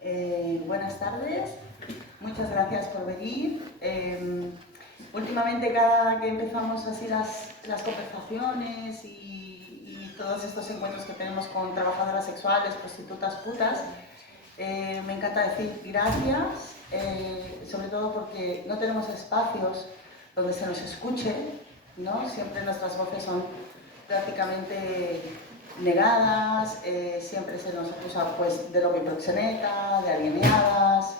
Buenas tardes, muchas gracias por venir. Últimamente, cada que empezamos así las conversaciones y todos estos encuentros que tenemos con trabajadoras sexuales, prostitutas, putas, me encanta decir gracias, sobre todo porque no tenemos espacios donde se nos escuche, ¿no? Siempre nuestras voces son prácticamente negadas, siempre se nos acusa pues, de lobby proxeneta, de alienadas,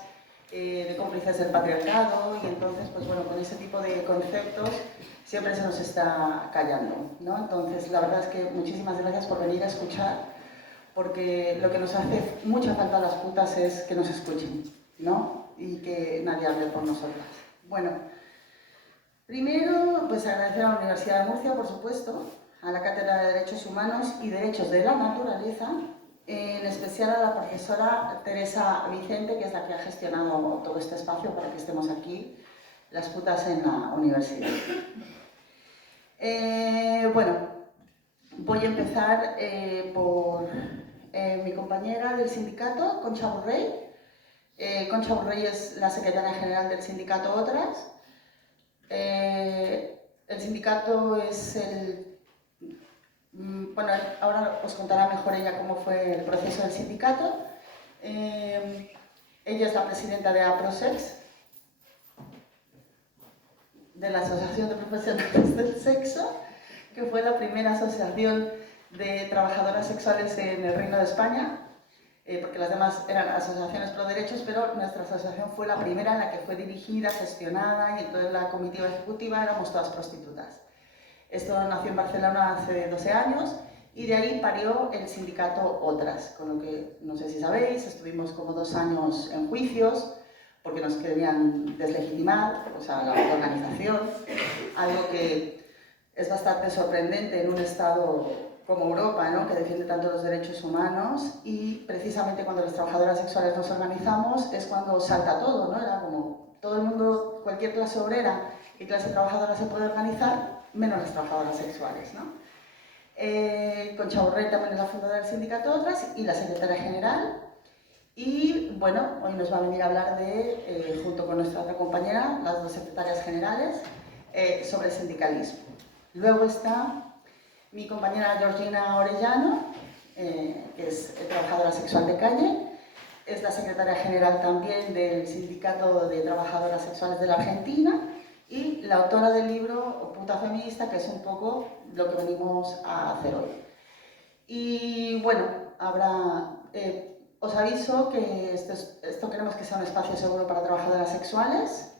de cómplices del patriarcado, y entonces, pues bueno, con ese tipo de conceptos siempre se nos está callando, ¿no? Entonces, la verdad es que muchísimas gracias por venir a escuchar, porque lo que nos hace mucha falta a las putas es que nos escuchen, ¿no? Y que nadie hable por nosotras. Bueno, primero, pues agradecer a la Universidad de Murcia, por supuesto, a la Cátedra de Derechos Humanos y Derechos de la Naturaleza, en especial a la profesora Teresa Vicente, que es la que ha gestionado todo este espacio para que estemos aquí, las putas en la universidad. Bueno, voy a empezar por mi compañera del sindicato, Concha Borrell. Concha Borrell es la secretaria general del sindicato Otras. El sindicato es bueno, ahora os contará mejor ella cómo fue el proceso del sindicato. Ella es la presidenta de APROSEX, de la Asociación de Profesionales del Sexo, que fue la primera asociación de trabajadoras sexuales en el Reino de España, porque las demás eran asociaciones pro derechos, pero nuestra asociación fue la primera en la que fue dirigida, gestionada, y entonces la comitiva ejecutiva éramos todas prostitutas. Esto nació en Barcelona hace 12 años y de ahí parió el sindicato Otras, con lo que, no sé si sabéis, estuvimos como 2 años en juicios porque nos querían deslegitimar, o sea, la organización, algo que es bastante sorprendente en un estado como Europa, ¿no?, que defiende tanto los derechos humanos, y precisamente cuando las trabajadoras sexuales nos organizamos es cuando salta todo, ¿no? Era como todo el mundo, cualquier clase obrera y clase trabajadora se puede organizar, menos las trabajadoras sexuales, ¿no? Concha Borrell también es la fundadora del sindicato Otras y la secretaria general. Y bueno, hoy nos va a venir a hablar de, junto con nuestra otra compañera, las dos secretarias generales, sobre el sindicalismo. Luego está mi compañera Georgina Orellano, que es trabajadora sexual de calle, es la secretaria general también del Sindicato de Trabajadoras Sexuales de la Argentina y la autora del libro Puta Feminista, que es un poco lo que venimos a hacer hoy. Y bueno, os aviso que esto queremos que sea un espacio seguro para trabajadoras sexuales.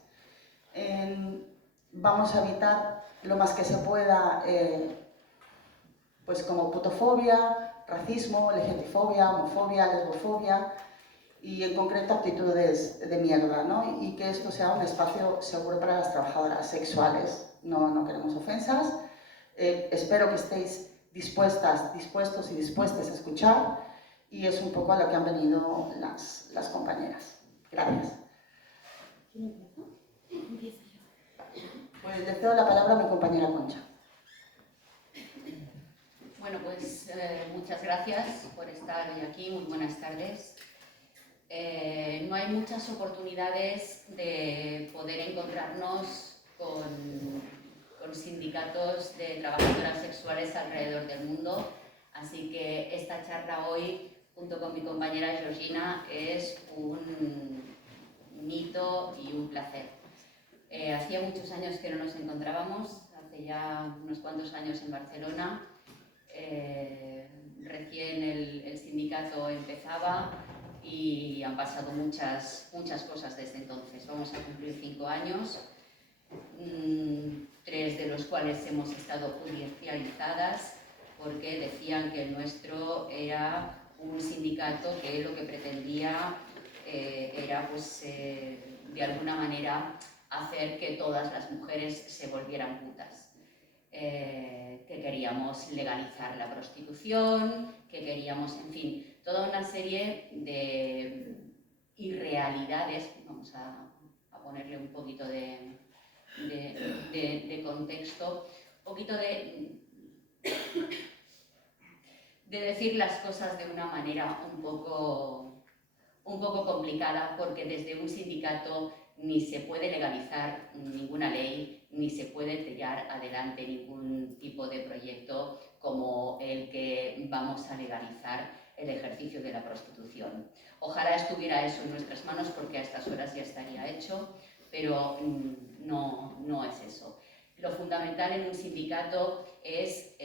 Vamos a evitar lo más que se pueda, pues como putofobia, racismo, LGTBfobia, homofobia, lesbofobia y en concreto actitudes de mierda, ¿no? Y que esto sea un espacio seguro para las trabajadoras sexuales. No queremos ofensas. Espero que estéis dispuestos y dispuestas a escuchar, y es un poco a lo que han venido las compañeras. Gracias. ¿Quién empieza? Empiezo yo. Pues le cedo la palabra a mi compañera Concha. Bueno, pues muchas gracias por estar hoy aquí, muy buenas tardes. No hay muchas oportunidades de poder encontrarnos con sindicatos de trabajadoras sexuales alrededor del mundo, así que esta charla hoy, junto con mi compañera Georgina, es un hito y un placer. Hacía muchos años que no nos encontrábamos, hace ya unos cuantos años en Barcelona. Recién el sindicato empezaba y han pasado muchas cosas desde entonces. Vamos a cumplir 5 años, 3 de los cuales hemos estado judicializadas porque decían que el nuestro era un sindicato que lo que pretendía era, pues, de alguna manera hacer que todas las mujeres se volvieran putas. Que queríamos legalizar la prostitución, que queríamos, en fin, toda una serie de irrealidades. Vamos a ponerle un poquito de contexto, un poquito de decir las cosas de una manera un poco un poco complicada porque desde un sindicato ni se puede legalizar ninguna ley, ni se puede tirar adelante ningún tipo de proyecto como el que vamos a legalizar el ejercicio de la prostitución. Ojalá estuviera eso en nuestras manos porque a estas horas ya estaría hecho, pero no es eso. Lo fundamental en un sindicato es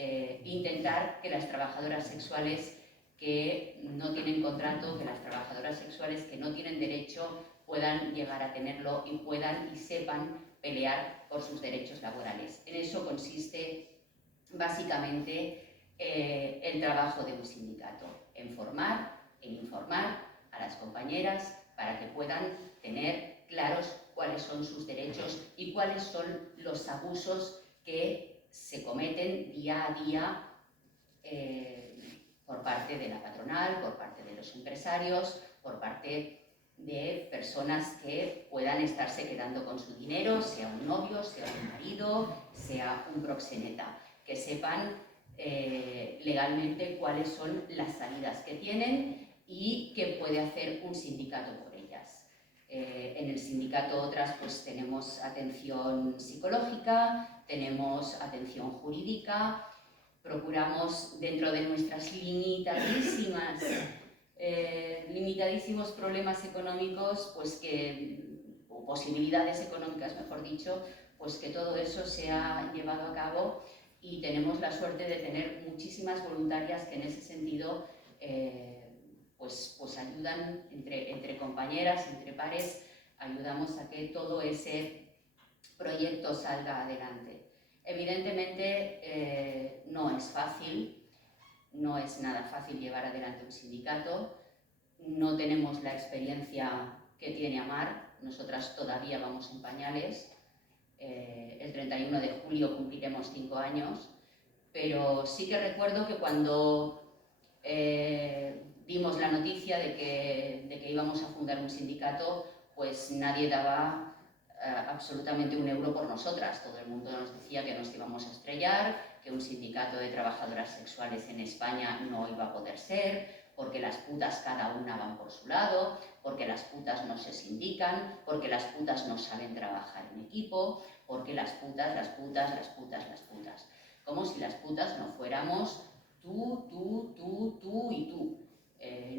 intentar que las trabajadoras sexuales que no tienen contrato, que las trabajadoras sexuales que no tienen derecho puedan llegar a tenerlo y puedan y sepan pelear por sus derechos laborales. En eso consiste básicamente el trabajo de un sindicato, en formar, en informar a las compañeras para que puedan tener claros cuáles son sus derechos y cuáles son los abusos que se cometen día a día por parte de la patronal, por parte de los empresarios, por parte de personas que puedan estarse quedando con su dinero, sea un novio, sea un marido, sea un proxeneta, que sepan legalmente cuáles son las salidas que tienen y qué puede hacer un sindicato por ellas. En el sindicato otras pues tenemos atención psicológica, tenemos atención jurídica, procuramos dentro de nuestras limitadísimos problemas económicos, pues o posibilidades económicas, mejor dicho, pues que todo eso se ha llevado a cabo y tenemos la suerte de tener muchísimas voluntarias que en ese sentido pues ayudan entre compañeras, entre pares, ayudamos a que todo ese proyecto salga adelante. Evidentemente no es fácil, no es nada fácil llevar adelante un sindicato, no tenemos la experiencia que tiene Amar, nosotras todavía vamos en pañales, el 31 de julio cumpliremos 5 años, pero sí que recuerdo que cuando dimos la noticia de que íbamos a fundar un sindicato, pues nadie daba absolutamente un euro por nosotras. Todo el mundo nos decía que nos íbamos a estrellar, que un sindicato de trabajadoras sexuales en España no iba a poder ser, porque las putas cada una van por su lado, porque las putas no se sindican, porque las putas no saben trabajar en equipo, porque las putas. Como si las putas no fuéramos tú y tú.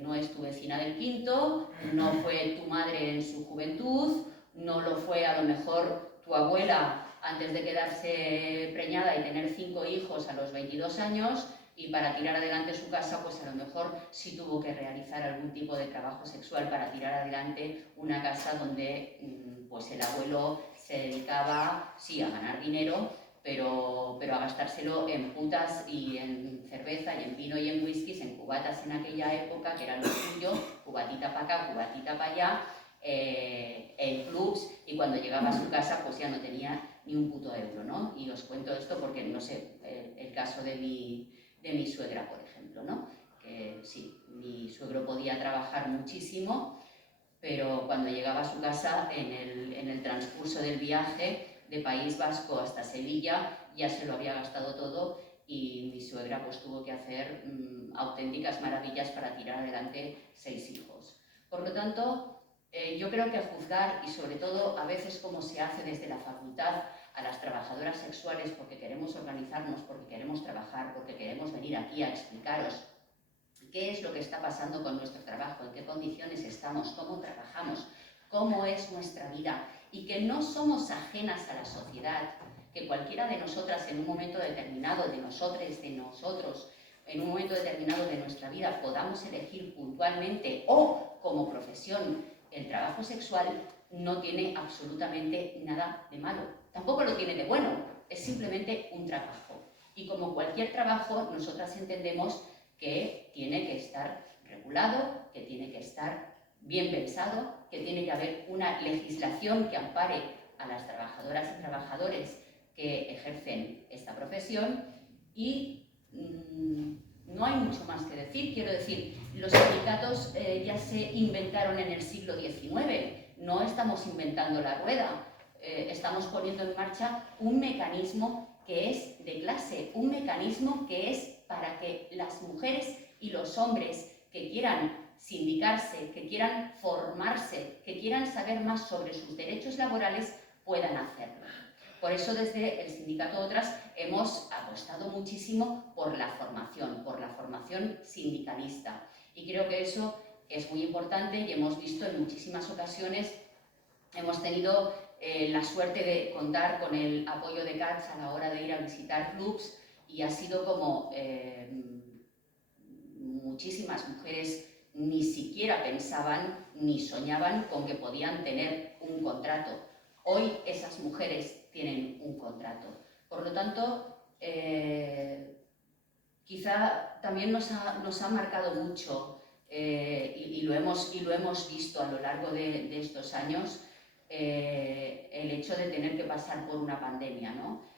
No es tu vecina del quinto, no fue tu madre en su juventud, no lo fue a lo mejor tu abuela antes de quedarse preñada y tener 5 hijos a los 22 años, y para tirar adelante su casa, pues a lo mejor sí tuvo que realizar algún tipo de trabajo sexual para tirar adelante una casa donde pues el abuelo se dedicaba, sí, a ganar dinero, pero a gastárselo en putas y en cerveza y en vino y en whiskies, en cubatas en aquella época, que era lo suyo, cubatita para acá, cubatita para allá, en clubs, y cuando llegaba a su casa pues ya no tenía ni un puto euro, ¿no? Y os cuento esto porque, no sé, el caso de mi suegra, por ejemplo, ¿no? Que sí, mi suegro podía trabajar muchísimo, pero cuando llegaba a su casa, en el transcurso del viaje de País Vasco hasta Sevilla, ya se lo había gastado todo y mi suegra pues tuvo que hacer auténticas maravillas para tirar adelante 6 hijos. Por lo tanto, yo creo que juzgar, y sobre todo a veces como se hace desde la facultad, a las trabajadoras sexuales porque queremos organizarnos, porque queremos trabajar, porque queremos venir aquí a explicaros qué es lo que está pasando con nuestro trabajo, en qué condiciones estamos, cómo trabajamos, cómo es nuestra vida, y que no somos ajenas a la sociedad, que cualquiera de nosotras en un momento determinado, de nosotros, en un momento determinado de nuestra vida podamos elegir puntualmente o como profesión el trabajo sexual, no tiene absolutamente nada de malo. Tampoco lo tiene de bueno, es simplemente un trabajo. Y como cualquier trabajo, nosotras entendemos que tiene que estar regulado, que tiene que estar bien pensado, que tiene que haber una legislación que ampare a las trabajadoras y trabajadores que ejercen esta profesión, y no hay mucho más que decir. Quiero decir, los sindicatos ya se inventaron en el siglo XIX, no estamos inventando la rueda, estamos poniendo en marcha un mecanismo que es de clase, un mecanismo que es para que las mujeres y los hombres que quieran sindicarse, que quieran formarse, que quieran saber más sobre sus derechos laborales, puedan hacerlo. Por eso desde el Sindicato Otras hemos apostado muchísimo por la formación sindicalista. Y creo que eso es muy importante y hemos visto en muchísimas ocasiones, hemos tenido la suerte de contar con el apoyo de CATS a la hora de ir a visitar clubs y ha sido como muchísimas mujeres ni siquiera pensaban ni soñaban con que podían tener un contrato. Hoy esas mujeres tienen un contrato. Por lo tanto, quizá también nos ha marcado mucho y lo hemos visto a lo largo de estos años, el hecho de tener que pasar por una pandemia, ¿no?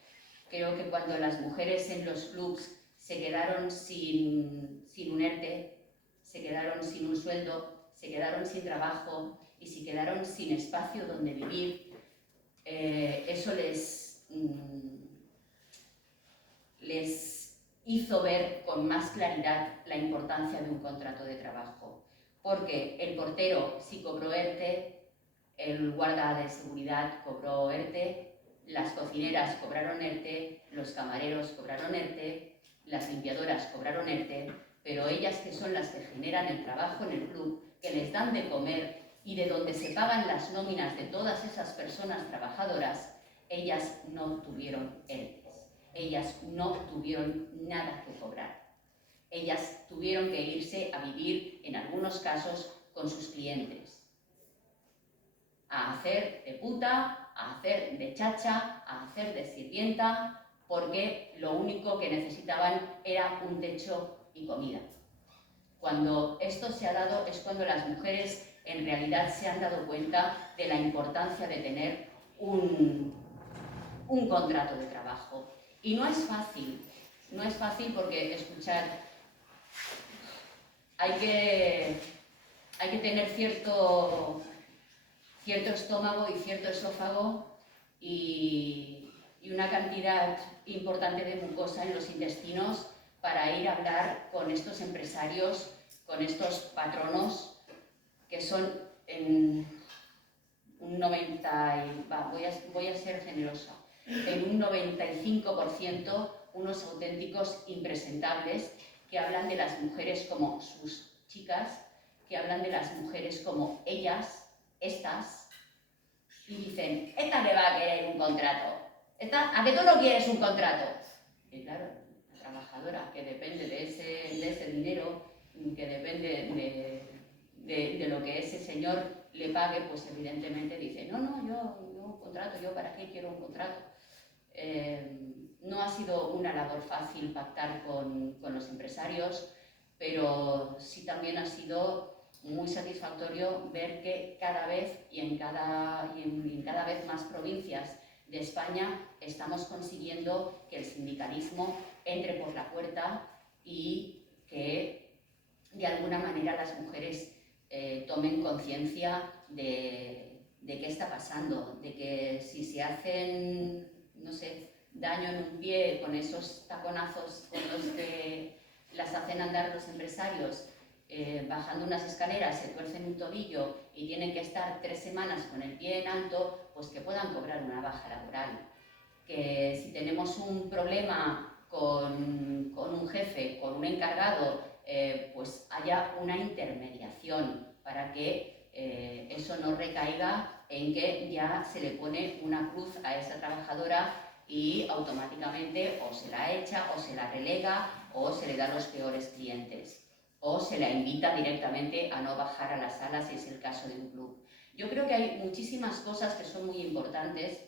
Creo que cuando las mujeres en los clubs se quedaron sin un ERTE, se quedaron sin un sueldo, se quedaron sin trabajo y se quedaron sin espacio donde vivir, eso les hizo ver con más claridad la importancia de un contrato de trabajo. Porque el portero sí cobró ERTE, el guarda de seguridad cobró ERTE, las cocineras cobraron ERTE, los camareros cobraron ERTE, las limpiadoras cobraron ERTE, pero ellas, que son las que generan el trabajo en el club, que les dan de comer y de donde se pagan las nóminas de todas esas personas trabajadoras, ellas no tuvieron ERTE. Ellas no tuvieron nada que cobrar. Ellas tuvieron que irse a vivir, en algunos casos, con sus clientes. A hacer de puta, a hacer de chacha, a hacer de sirvienta, porque lo único que necesitaban era un techo y comida. Cuando esto se ha dado es cuando las mujeres en realidad se han dado cuenta de la importancia de tener un contrato de trabajo. Y no es fácil porque escuchar, hay que tener cierto estómago y cierto esófago y una cantidad importante de mucosa en los intestinos para ir a hablar con estos empresarios, con estos patronos, que son en un 90%, voy a ser generosa, en un 95% unos auténticos impresentables que hablan de las mujeres como sus chicas, que hablan de las mujeres como ellas, estas, y dicen, esta le va a querer un contrato, ¿a que tú no quieres un contrato? Y claro, la trabajadora que depende de ese dinero, que depende de lo que ese señor le pague, pues evidentemente dice, no, yo un contrato, ¿yo para qué quiero un contrato? No ha sido una labor fácil pactar con los empresarios, pero sí también ha sido muy satisfactorio ver que cada vez y en cada vez más provincias de España estamos consiguiendo que el sindicalismo entre por la puerta y que de alguna manera las mujeres tomen conciencia de qué está pasando, de que si se hacen, no sé, daño en un pie con esos taconazos con los que las hacen andar los empresarios, bajando unas escaleras, se tuercen un tobillo y tienen que estar 3 semanas con el pie en alto, pues que puedan cobrar una baja laboral. Que si tenemos un problema con un jefe, con un encargado, pues haya una intermediación para que eso no recaiga en que ya se le pone una cruz a esa trabajadora y automáticamente o se la echa o se la relega o se le da los peores clientes o se la invita directamente a no bajar a las salas si es el caso de un club. Yo creo que hay muchísimas cosas que son muy importantes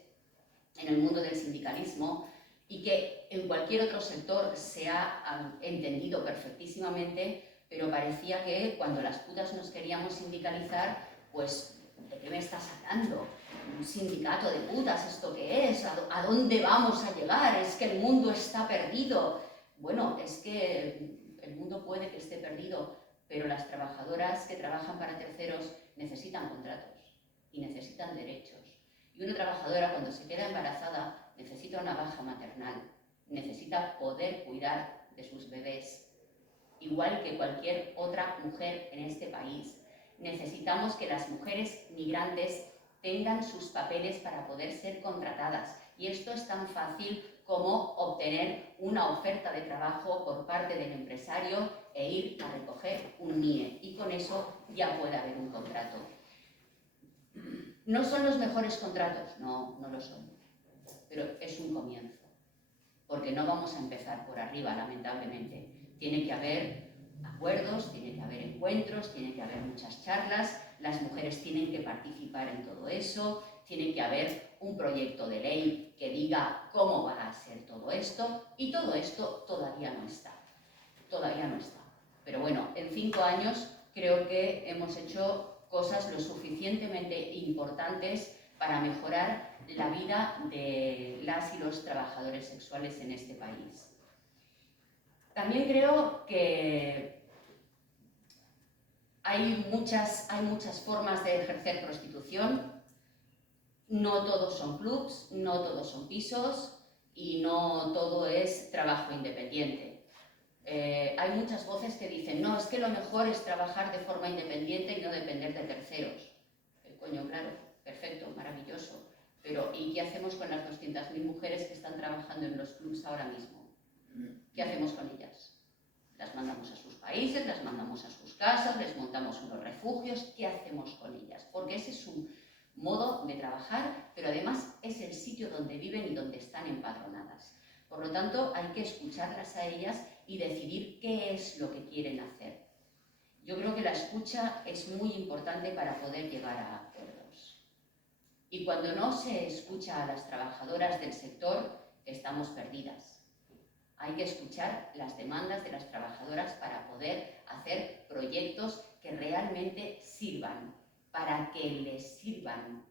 en el mundo del sindicalismo y que en cualquier otro sector se ha entendido perfectísimamente, pero parecía que cuando las putas nos queríamos sindicalizar, pues, ¿de qué me estás hablando? ¿Un sindicato de putas esto qué es? ¿A dónde vamos a llegar? Es que el mundo está perdido. Bueno, es que el mundo puede que esté perdido, pero las trabajadoras que trabajan para terceros necesitan contratos y necesitan derechos. Y una trabajadora cuando se queda embarazada necesita una baja maternal, necesita poder cuidar de sus bebés. igual que cualquier otra mujer en este país. Necesitamos que las mujeres migrantes tengan sus papeles para poder ser contratadas. Y esto es tan fácil como obtener una oferta de trabajo por parte del empresario e ir a recoger un NIE. Y con eso ya puede haber un contrato. ¿No son los mejores contratos? No, no lo son. Pero es un comienzo. Porque no vamos a empezar por arriba, lamentablemente. Tiene que haber acuerdos, tiene que haber encuentros, tiene que haber muchas charlas, las mujeres tienen que participar en todo eso, tiene que haber un proyecto de ley que diga cómo va a ser todo esto, y todo esto todavía no está. Todavía no está. Pero bueno, en 5 años creo que hemos hecho cosas lo suficientemente importantes para mejorar la vida de las y los trabajadores sexuales en este país. También creo que hay muchas formas de ejercer prostitución. No todos son clubs, no todos son pisos y no todo es trabajo independiente. Hay muchas voces que dicen, no, es que lo mejor es trabajar de forma independiente y no depender de terceros. Coño, claro, perfecto, maravilloso. Pero ¿y qué hacemos con las 200.000 mujeres que están trabajando en los clubs ahora mismo? ¿Qué hacemos con ellas? Las mandamos a sus países, las mandamos a sus casas, les montamos unos refugios. ¿Qué hacemos con ellas? Porque ese es un modo de trabajar, pero además es el sitio donde viven y donde están empadronadas. Por lo tanto, hay que escucharlas a ellas y decidir qué es lo que quieren hacer. Yo creo que la escucha es muy importante para poder llegar a acuerdos. Y cuando no se escucha a las trabajadoras del sector, estamos perdidas. Hay que escuchar las demandas de las trabajadoras para poder hacer proyectos que realmente sirvan, para que les sirvan,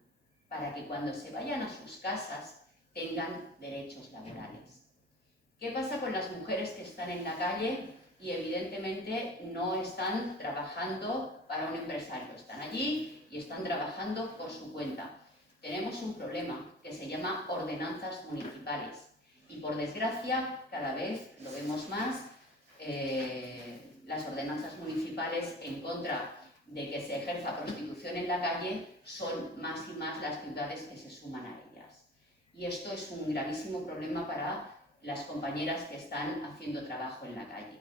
para que cuando se vayan a sus casas tengan derechos laborales. ¿Qué pasa con las mujeres que están en la calle y evidentemente no están trabajando para un empresario? Están allí y están trabajando por su cuenta. Tenemos un problema que se llama ordenanzas municipales y por desgracia cada vez lo vemos más, las ordenanzas municipales en contra de que se ejerza prostitución en la calle son más y más las ciudades que se suman a ellas. Y esto es un gravísimo problema para las compañeras que están haciendo trabajo en la calle.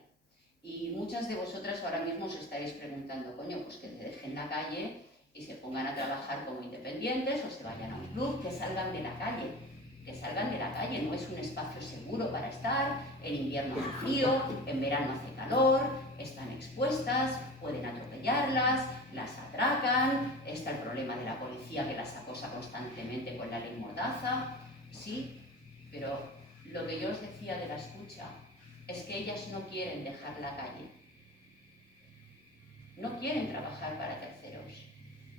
Y muchas de vosotras ahora mismo os estaréis preguntando, coño, pues que te dejen la calle y se pongan a trabajar como independientes o se vayan a un club, que salgan de la calle. Que salgan de la calle, no es un espacio seguro para estar, en invierno hace frío, en verano hace calor, están expuestas, pueden atropellarlas, las atracan, está el problema de la policía que las acosa constantemente con la ley Mordaza, sí, pero lo que yo os decía de la escucha es que ellas no quieren dejar la calle, no quieren trabajar para terceros,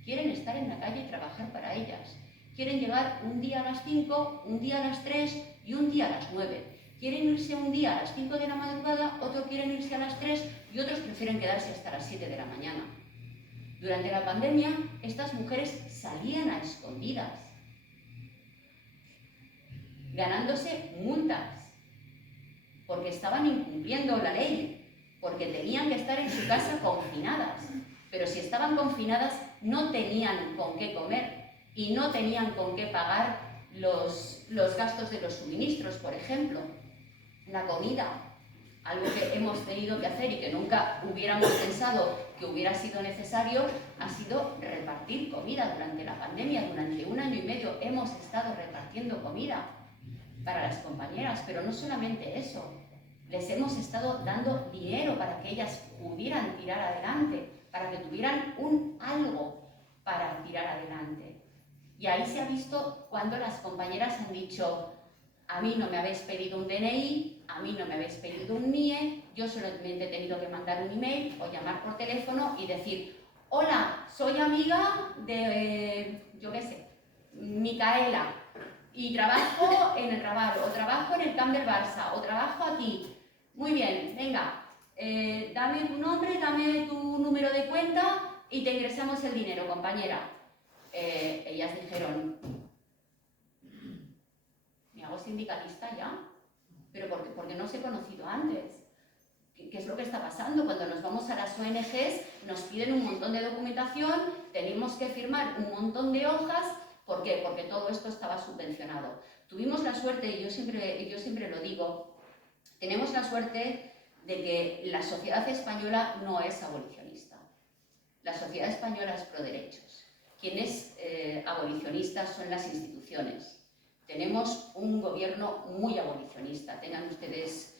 quieren estar en la calle y trabajar para ellas. Quieren llegar un día a las 5, un día a las 3 y un día a las 9. Quieren irse un día a las 5 de la madrugada, otros quieren irse a las 3 y otros prefieren quedarse hasta las 7 de la mañana. Durante la pandemia, estas mujeres salían a escondidas, ganándose multas, porque estaban incumpliendo la ley, porque tenían que estar en su casa confinadas. Pero si estaban confinadas, no tenían con qué comer. Y no tenían con qué pagar los gastos de los suministros, por ejemplo, la comida, algo que hemos tenido que hacer y que nunca hubiéramos pensado que hubiera sido necesario, ha sido repartir comida durante la pandemia. Durante 1 año y medio hemos estado repartiendo comida para las compañeras, pero no solamente eso, les hemos estado dando dinero para que ellas pudieran tirar adelante, para que tuvieran algo para tirar adelante. Y ahí se ha visto cuando las compañeras han dicho, a mí no me habéis pedido un DNI, a mí no me habéis pedido un NIE, yo solamente he tenido que mandar un email o llamar por teléfono y decir, hola, soy amiga de, yo qué sé, Micaela, y trabajo en el Raval, o trabajo en el Camp del Barça, o trabajo aquí. Muy bien, venga, dame tu nombre, dame tu número de cuenta y te ingresamos el dinero, compañera. Ellas dijeron, ¿me hago sindicalista ya? Pero porque no os he conocido antes. ¿Qué es lo que está pasando? Cuando nos vamos a las ONGs nos piden un montón de documentación, tenemos que firmar un montón de hojas. ¿Por qué? Porque todo esto estaba subvencionado. Tuvimos la suerte, y yo siempre lo digo, tenemos la suerte de que la sociedad española no es abolicionista. La sociedad española es pro derechos. Quienes abolicionistas son las instituciones. Tenemos un gobierno muy abolicionista. Tengan ustedes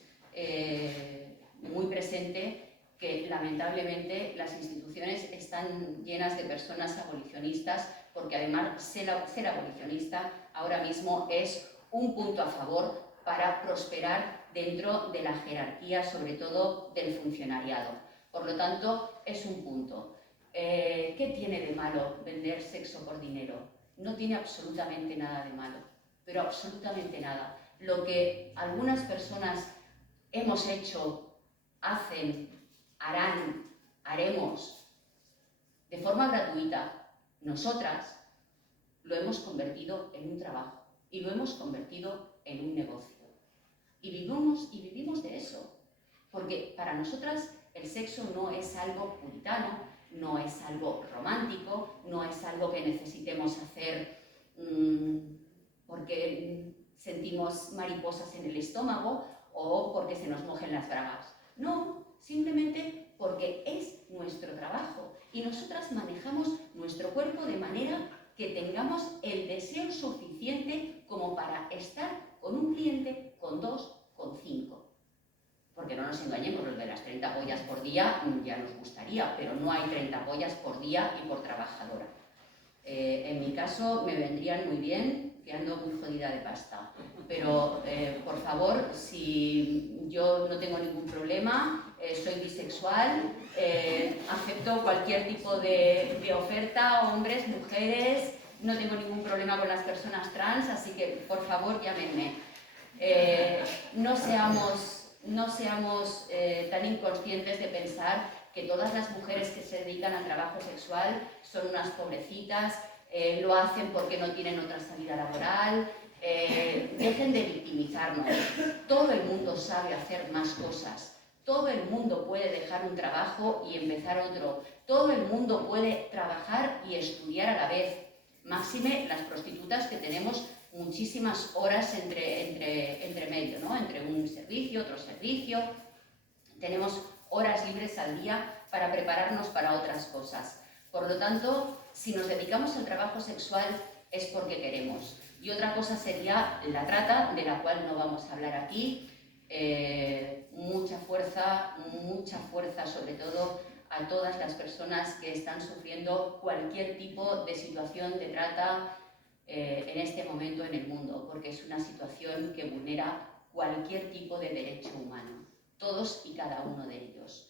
muy presente que lamentablemente las instituciones están llenas de personas abolicionistas, porque además ser abolicionista ahora mismo es un punto a favor para prosperar dentro de la jerarquía, sobre todo del funcionariado. Por lo tanto, es un punto. ¿Qué tiene de malo vender sexo por dinero? No tiene absolutamente nada de malo, pero absolutamente nada. Lo que algunas personas hemos hecho, hacen, harán, haremos, de forma gratuita, nosotras lo hemos convertido en un trabajo y lo hemos convertido en un negocio. Y vivimos de eso, porque para nosotras el sexo no es algo puritano, no es algo romántico, no es algo que necesitemos hacer porque sentimos mariposas en el estómago o porque se nos mojen las bragas. No, simplemente porque es nuestro trabajo y nosotras manejamos nuestro cuerpo de manera que tengamos el deseo suficiente como para estar con un cliente, con 2, con 5. Porque no nos engañemos, los de las 30 pollas por día ya nos gustaría, pero no hay 30 pollas por día y por trabajadora. En mi caso me vendrían muy bien, que ando muy jodida de pasta. Pero, por favor, si yo no tengo ningún problema, soy bisexual, acepto cualquier tipo de oferta, hombres, mujeres, no tengo ningún problema con las personas trans, así que, por favor, llámenme. No seamos tan inconscientes de pensar que todas las mujeres que se dedican al trabajo sexual son unas pobrecitas, lo hacen porque no tienen otra salida laboral. Dejen de victimizarnos. Todo el mundo sabe hacer más cosas. Todo el mundo puede dejar un trabajo y empezar otro. Todo el mundo puede trabajar y estudiar a la vez. Máxime las prostitutas, que tenemos muchísimas horas entre medio, ¿no? Entre un servicio, otro servicio. Tenemos horas libres al día para prepararnos para otras cosas. Por lo tanto, si nos dedicamos al trabajo sexual es porque queremos. Y otra cosa sería la trata, de la cual no vamos a hablar aquí. Mucha fuerza sobre todo a todas las personas que están sufriendo cualquier tipo de situación de trata en este momento en el mundo, porque es una situación que vulnera cualquier tipo de derecho humano, todos y cada uno de ellos.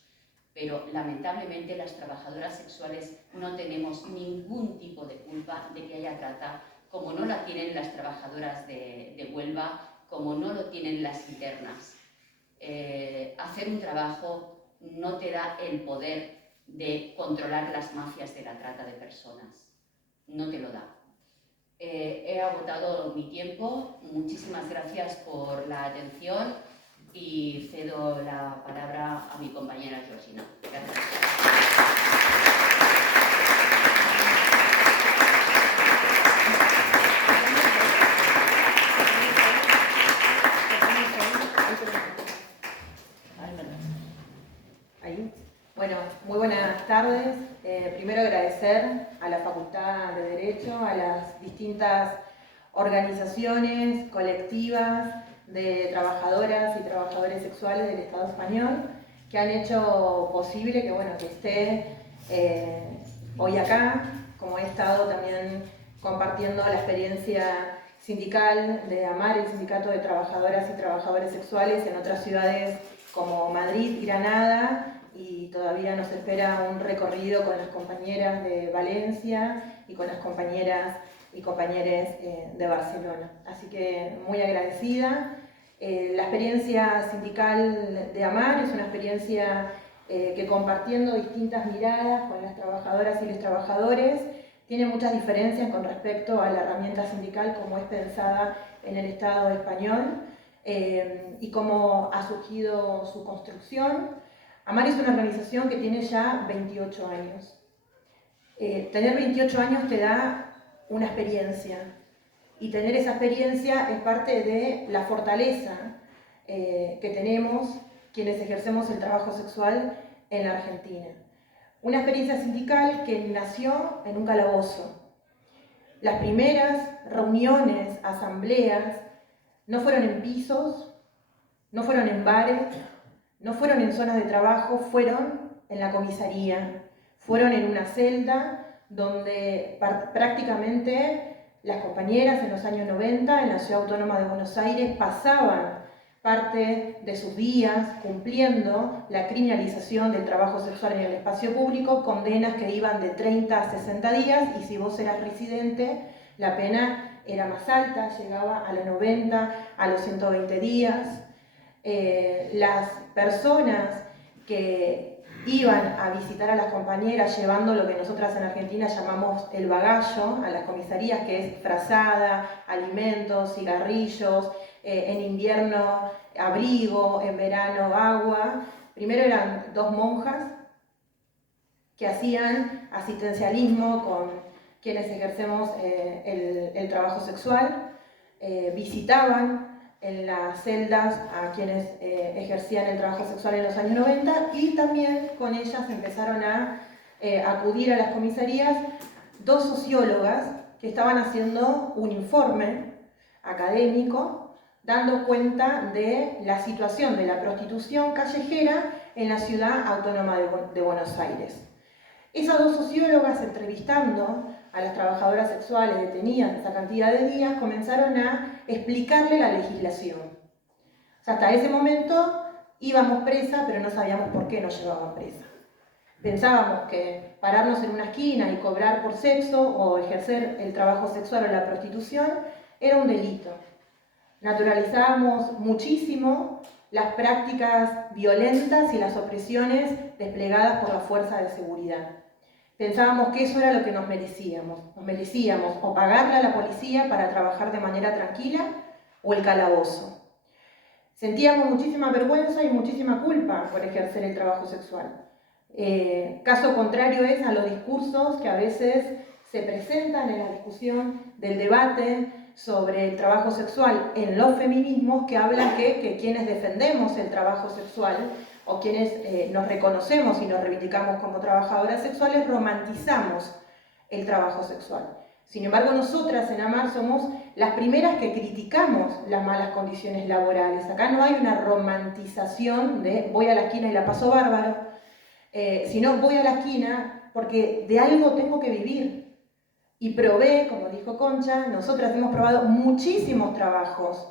Pero lamentablemente las trabajadoras sexuales no tenemos ningún tipo de culpa de que haya trata, como no la tienen las trabajadoras de Huelva, como no lo tienen las internas. Hacer un trabajo no te da el poder de controlar las mafias de la trata de personas, no te lo da. He agotado mi tiempo, muchísimas gracias por la atención y cedo la palabra a mi compañera Georgina. Gracias. Bueno, muy buenas tardes. Primero agradecer a la Facultad de Derecho, a las distintas organizaciones colectivas de trabajadoras y trabajadores sexuales del Estado español que han hecho posible que, bueno, que esté hoy acá, como he estado también compartiendo la experiencia sindical de AMAR, el Sindicato de Trabajadoras y Trabajadores Sexuales, en otras ciudades como Madrid y Granada, y todavía nos espera un recorrido con las compañeras de Valencia y con las compañeras y compañeros de Barcelona. Así que muy agradecida. La experiencia sindical de AMAR es una experiencia que, compartiendo distintas miradas con las trabajadoras y los trabajadores, tiene muchas diferencias con respecto a la herramienta sindical como es pensada en el Estado español. y cómo ha surgido su construcción. AMAR es una organización que tiene ya 28 años. Tener 28 años te da una experiencia, y tener esa experiencia es parte de la fortaleza que tenemos quienes ejercemos el trabajo sexual en la Argentina. Una experiencia sindical que nació en un calabozo. Las primeras reuniones, asambleas, no fueron en pisos, no fueron en bares, no fueron en zonas de trabajo, fueron en la comisaría, fueron en una celda donde prácticamente las compañeras en los años 90 en la Ciudad Autónoma de Buenos Aires pasaban parte de sus días cumpliendo la criminalización del trabajo sexual en el espacio público, condenas que iban de 30 a 60 días, y si vos eras residente, la pena era más alta, llegaba a los 90, a los 120 días. Las personas que iban a visitar a las compañeras llevando lo que nosotras en Argentina llamamos el bagallo a las comisarías, que es frazada, alimentos, cigarrillos, en invierno abrigo, en verano agua. Primero eran 2 monjas que hacían asistencialismo con quienes ejercemos el trabajo sexual, visitaban en las celdas a quienes ejercían el trabajo sexual en los años 90, y también con ellas empezaron a acudir a las comisarías 2 sociólogas que estaban haciendo un informe académico dando cuenta de la situación de la prostitución callejera en la Ciudad Autónoma de Buenos Aires. Esas 2 sociólogas, entrevistando a las trabajadoras sexuales detenidas esa cantidad de días, comenzaron a explicarle la legislación. O sea, hasta ese momento íbamos presa, pero no sabíamos por qué nos llevaban presa. Pensábamos que pararnos en una esquina y cobrar por sexo o ejercer el trabajo sexual o la prostitución era un delito. Naturalizábamos muchísimo las prácticas violentas y las opresiones desplegadas por la fuerza de seguridad. Pensábamos que eso era lo que nos merecíamos. Nos merecíamos o pagarle a la policía para trabajar de manera tranquila o el calabozo. Sentíamos muchísima vergüenza y muchísima culpa por ejercer el trabajo sexual. Caso contrario es a los discursos que a veces se presentan en la discusión del debate sobre el trabajo sexual en los feminismos, que hablan que quienes defendemos el trabajo sexual o quienes nos reconocemos y nos reivindicamos como trabajadoras sexuales romantizamos el trabajo sexual. Sin embargo, nosotras en AMAR somos las primeras que criticamos las malas condiciones laborales. Acá no hay una romantización de voy a la esquina y la paso bárbaro, sino voy a la esquina porque de algo tengo que vivir. Y probé, como dijo Concha, nosotras hemos probado muchísimos trabajos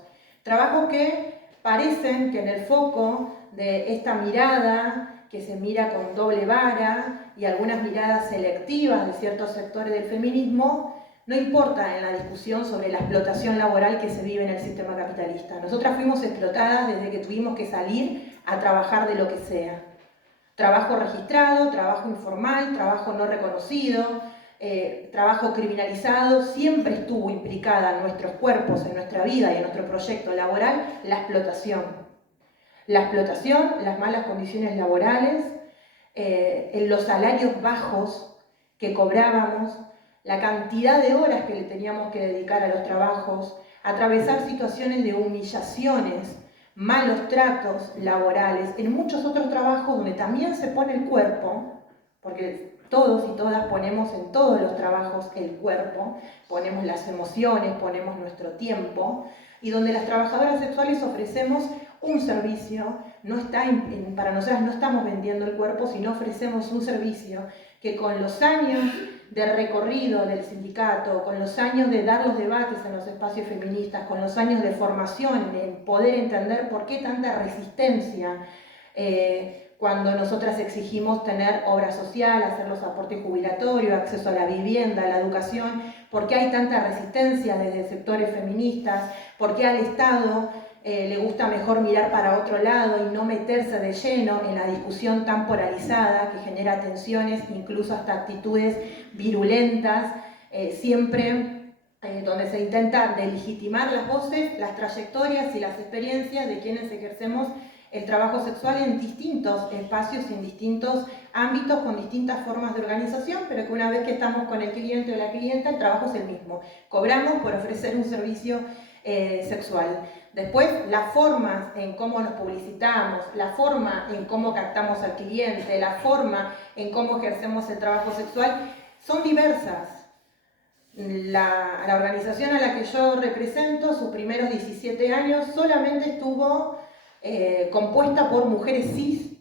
que parecen que en el foco de esta mirada, que se mira con doble vara, y algunas miradas selectivas de ciertos sectores del feminismo, no importa en la discusión sobre la explotación laboral que se vive en el sistema capitalista. Nosotras fuimos explotadas desde que tuvimos que salir a trabajar de lo que sea. Trabajo registrado, trabajo informal, trabajo no reconocido, trabajo criminalizado. Siempre estuvo implicada en nuestros cuerpos, en nuestra vida y en nuestro proyecto laboral la explotación. La explotación, las malas condiciones laborales, los salarios bajos que cobrábamos, la cantidad de horas que le teníamos que dedicar a los trabajos, atravesar situaciones de humillaciones, malos tratos laborales, en muchos otros trabajos donde también se pone el cuerpo, porque todos y todas ponemos en todos los trabajos el cuerpo, ponemos las emociones, ponemos nuestro tiempo, y donde las trabajadoras sexuales ofrecemos un servicio, para nosotras no estamos vendiendo el cuerpo, sino ofrecemos un servicio que con los años de recorrido del sindicato, con los años de dar los debates en los espacios feministas, con los años de formación, en poder entender por qué tanta resistencia cuando nosotras exigimos tener obra social, hacer los aportes jubilatorios, acceso a la vivienda, a la educación, por qué hay tanta resistencia desde sectores feministas, por qué al Estado le gusta mejor mirar para otro lado y no meterse de lleno en la discusión tan polarizada que genera tensiones, incluso hasta actitudes virulentas, siempre donde se intenta delegitimar las voces, las trayectorias y las experiencias de quienes ejercemos el trabajo sexual en distintos espacios, en distintos ámbitos, con distintas formas de organización, pero que una vez que estamos con el cliente o la clienta, el trabajo es el mismo. Cobramos por ofrecer un servicio sexual. Después, las formas en cómo nos publicitamos, la forma en cómo captamos al cliente, la forma en cómo ejercemos el trabajo sexual, son diversas. La organización a la que yo represento, sus primeros 17 años, solamente estuvo compuesta por mujeres cis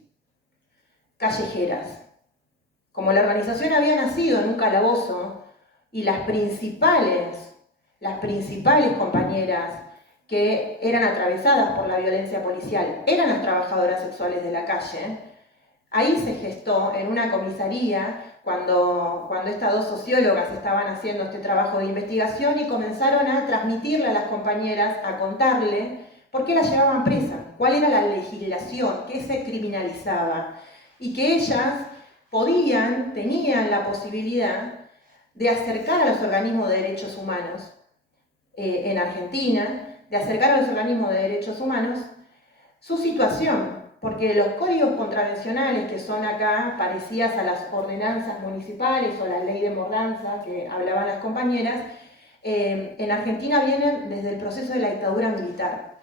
callejeras. Como la organización había nacido en un calabozo y las principales compañeras que eran atravesadas por la violencia policial eran las trabajadoras sexuales de la calle, ahí se gestó en una comisaría cuando estas dos sociólogas estaban haciendo este trabajo de investigación y comenzaron a transmitirle a las compañeras, a contarle por qué las llevaban presas, cuál era la legislación, qué se criminalizaba, y que ellas tenían la posibilidad de acercar a los organismos de derechos humanos en Argentina, de acercar a los organismos de derechos humanos su situación, porque los códigos contravencionales que son acá parecidas a las ordenanzas municipales o la ley de mordanza que hablaban las compañeras, en Argentina vienen desde el proceso de la dictadura militar.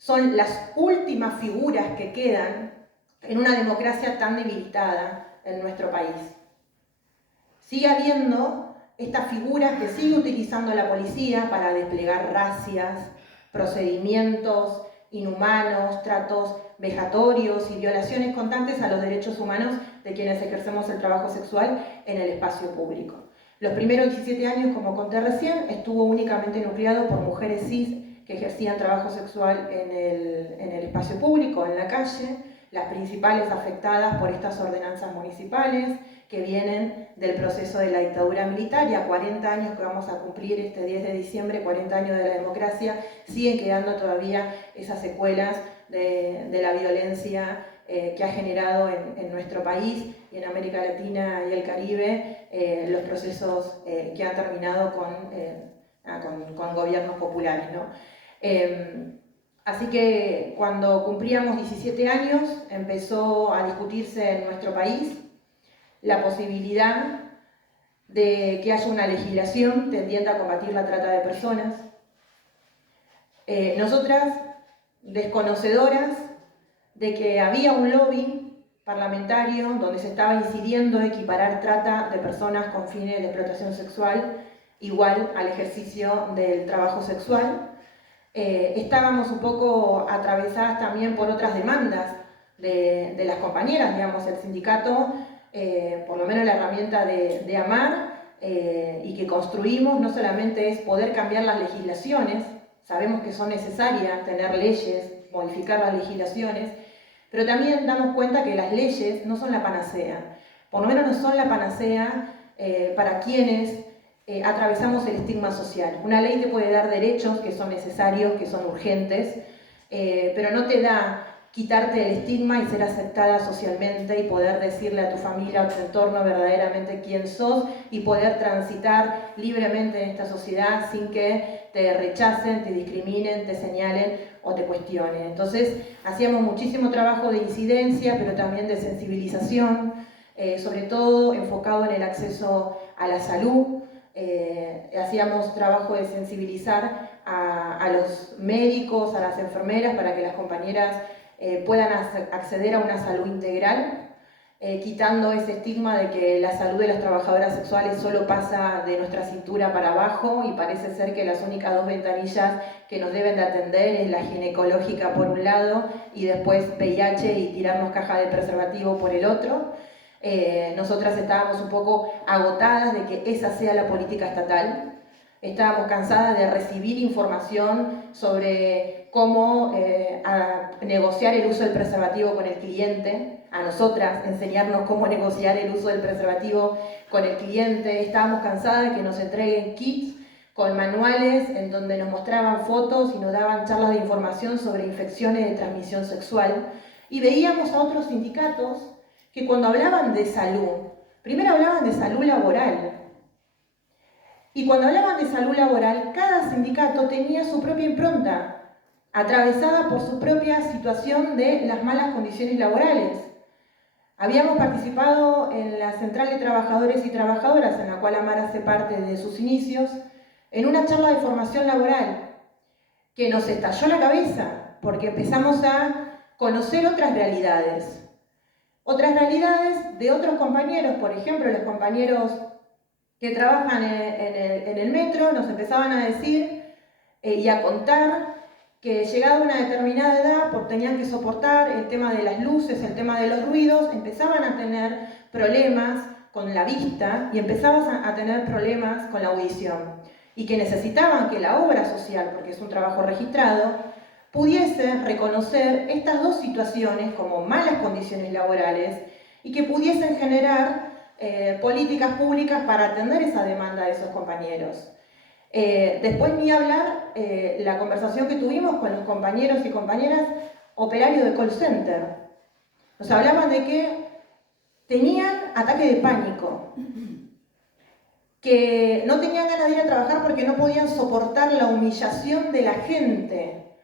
Son las últimas figuras que quedan en una democracia tan debilitada en nuestro país. Sigue habiendo estas figuras que sigue utilizando la policía para desplegar racias, procedimientos inhumanos, tratos vejatorios y violaciones constantes a los derechos humanos de quienes ejercemos el trabajo sexual en el espacio público. Los primeros 17 años, como conté recién, estuvo únicamente nucleado por mujeres cis que ejercían trabajo sexual en el espacio público, en la calle, las principales afectadas por estas ordenanzas municipales que vienen del proceso de la dictadura militar, y a 40 años que vamos a cumplir este 10 de diciembre, 40 años de la democracia, siguen quedando todavía esas secuelas de la violencia que ha generado en nuestro país y en América Latina y el Caribe los procesos que han terminado con gobiernos populares, ¿no? Así que cuando cumplíamos 17 años empezó a discutirse en nuestro país la posibilidad de que haya una legislación tendiente a combatir la trata de personas. Nosotras, desconocedoras de que había un lobby parlamentario donde se estaba incidiendo equiparar trata de personas con fines de explotación sexual igual al ejercicio del trabajo sexual, estábamos un poco atravesadas también por otras demandas de las compañeras, digamos, el sindicato, por lo menos la herramienta de AMAR, y que construimos, no solamente es poder cambiar las legislaciones, sabemos que son necesarias tener leyes, modificar las legislaciones, pero también damos cuenta que las leyes no son la panacea, por lo menos no son la panacea para quienes atravesamos el estigma social. Una ley te puede dar derechos que son necesarios, que son urgentes, pero no te da quitarte el estigma y ser aceptada socialmente y poder decirle a tu familia, a tu entorno verdaderamente quién sos y poder transitar libremente en esta sociedad sin que te rechacen, te discriminen, te señalen o te cuestionen. Entonces hacíamos muchísimo trabajo de incidencia, pero también de sensibilización, sobre todo enfocado en el acceso a la salud. Hacíamos trabajo de sensibilizar a los médicos, a las enfermeras, para que las compañeras puedan acceder a una salud integral, quitando ese estigma de que la salud de las trabajadoras sexuales solo pasa de nuestra cintura para abajo, y parece ser que las únicas dos ventanillas que nos deben de atender es la ginecológica por un lado y después VIH y tirarnos caja de preservativo por el otro. Nosotras estábamos un poco agotadas de que esa sea la política estatal. Estábamos cansadas de recibir información sobre cómo negociar el uso del preservativo con el cliente, a nosotras enseñarnos cómo negociar el uso del preservativo con el cliente. Estábamos cansadas de que nos entreguen kits con manuales en donde nos mostraban fotos y nos daban charlas de información sobre infecciones de transmisión sexual, y veíamos a otros sindicatos que cuando hablaban de salud, primero hablaban de salud laboral, Y cuando hablaban de salud laboral, cada sindicato tenía su propia impronta, atravesada por su propia situación de las malas condiciones laborales. Habíamos participado en la Central de Trabajadores y Trabajadoras, en la cual AMAR hace parte de sus inicios, en una charla de formación laboral que nos estalló la cabeza, porque empezamos a conocer otras realidades de otros compañeros. Por ejemplo, los compañeros que trabajan en el metro nos empezaban a decir y a contar que llegada a una determinada edad, tenían que soportar el tema de las luces, el tema de los ruidos, empezaban a tener problemas con la vista y empezaban a tener problemas con la audición. Y que necesitaban que la obra social, porque es un trabajo registrado, pudiese reconocer estas dos situaciones como malas condiciones laborales y que pudiesen generar políticas públicas para atender esa demanda de esos compañeros. Después ni hablar la conversación que tuvimos con los compañeros y compañeras operarios de call center. Nos hablaban de que tenían ataque de pánico, que no tenían ganas de ir a trabajar porque no podían soportar la humillación de la gente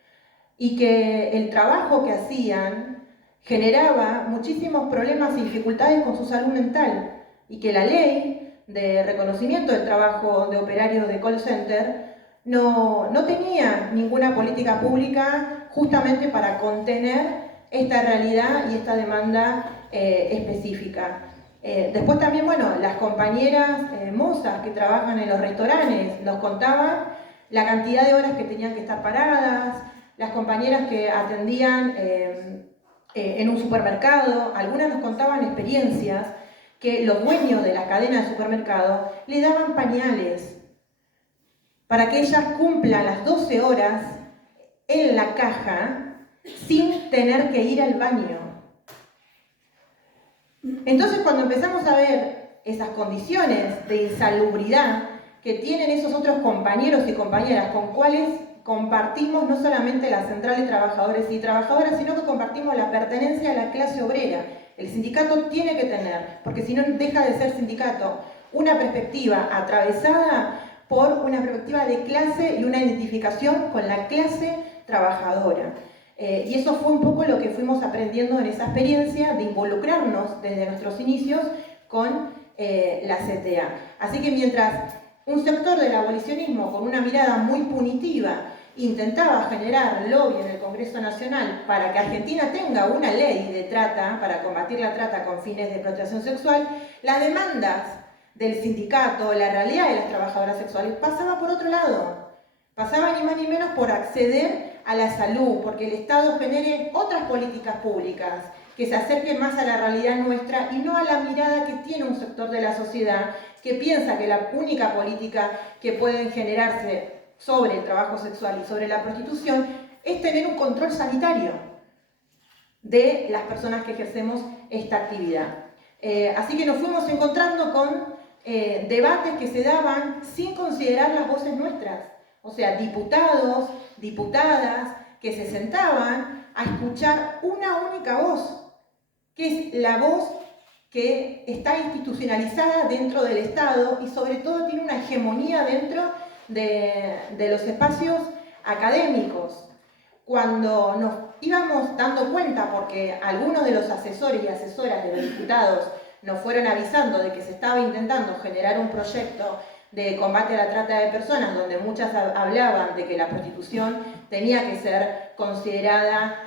y que el trabajo que hacían generaba muchísimos problemas y dificultades con su salud mental y que la ley de reconocimiento del trabajo de operario de call center no tenía ninguna política pública justamente para contener esta realidad y esta demanda específica. Después también, bueno, las compañeras mozas que trabajan en los restaurantes nos contaban la cantidad de horas que tenían que estar paradas, las compañeras que atendían en un supermercado, algunas nos contaban experiencias que los dueños de la cadena de supermercado le daban pañales para que ellas cumplan las 12 horas en la caja sin tener que ir al baño. Entonces, cuando empezamos a ver esas condiciones de insalubridad que tienen esos otros compañeros y compañeras con cuales compartimos no solamente la Central de Trabajadores y Trabajadoras, sino que compartimos la pertenencia a la clase obrera. El sindicato tiene que tener, porque si no deja de ser sindicato, una perspectiva atravesada por una perspectiva de clase y una identificación con la clase trabajadora. Y eso fue un poco lo que fuimos aprendiendo en esa experiencia de involucrarnos desde nuestros inicios con la CTA. Así que mientras un sector del abolicionismo con una mirada muy punitiva intentaba generar lobby en el Congreso Nacional para que Argentina tenga una ley de trata, para combatir la trata con fines de explotación sexual, las demandas del sindicato, la realidad de las trabajadoras sexuales pasaba por otro lado. Pasaba ni más ni menos por acceder a la salud, porque el Estado genere otras políticas públicas que se acerquen más a la realidad nuestra y no a la mirada que tiene un sector de la sociedad que piensa que la única política que pueden generarse sobre el trabajo sexual y sobre la prostitución es tener un control sanitario de las personas que ejercemos esta actividad. Así que nos fuimos encontrando con debates que se daban sin considerar las voces nuestras. O sea, diputados, diputadas que se sentaban a escuchar una única voz, que es la voz que está institucionalizada dentro del Estado y sobre todo tiene una hegemonía dentro de los espacios académicos. Cuando nos íbamos dando cuenta, porque algunos de los asesores y asesoras de los diputados nos fueron avisando de que se estaba intentando generar un proyecto de combate a la trata de personas, donde muchas hablaban de que la prostitución tenía que ser considerada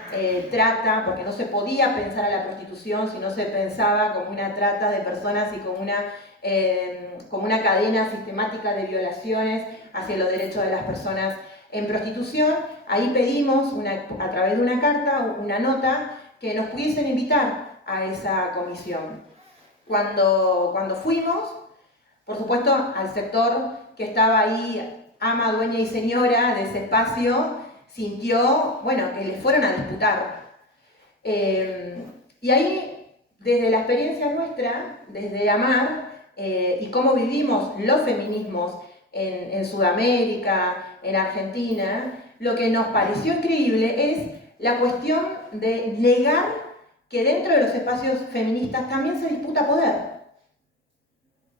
trata, porque no se podía pensar a la prostitución si no se pensaba como una trata de personas y como una cadena sistemática de violaciones hacia los derechos de las personas en prostitución. Ahí pedimos, a través de una carta, una nota, que nos pudiesen invitar a esa comisión. Cuando fuimos, por supuesto, al sector que estaba ahí, ama, dueña y señora de ese espacio, sintió, bueno, que les fueron a disputar. Y ahí, desde la experiencia nuestra, desde AMAR, y cómo vivimos los feminismos en Sudamérica, en Argentina, lo que nos pareció increíble es la cuestión de negar que dentro de los espacios feministas también se disputa poder.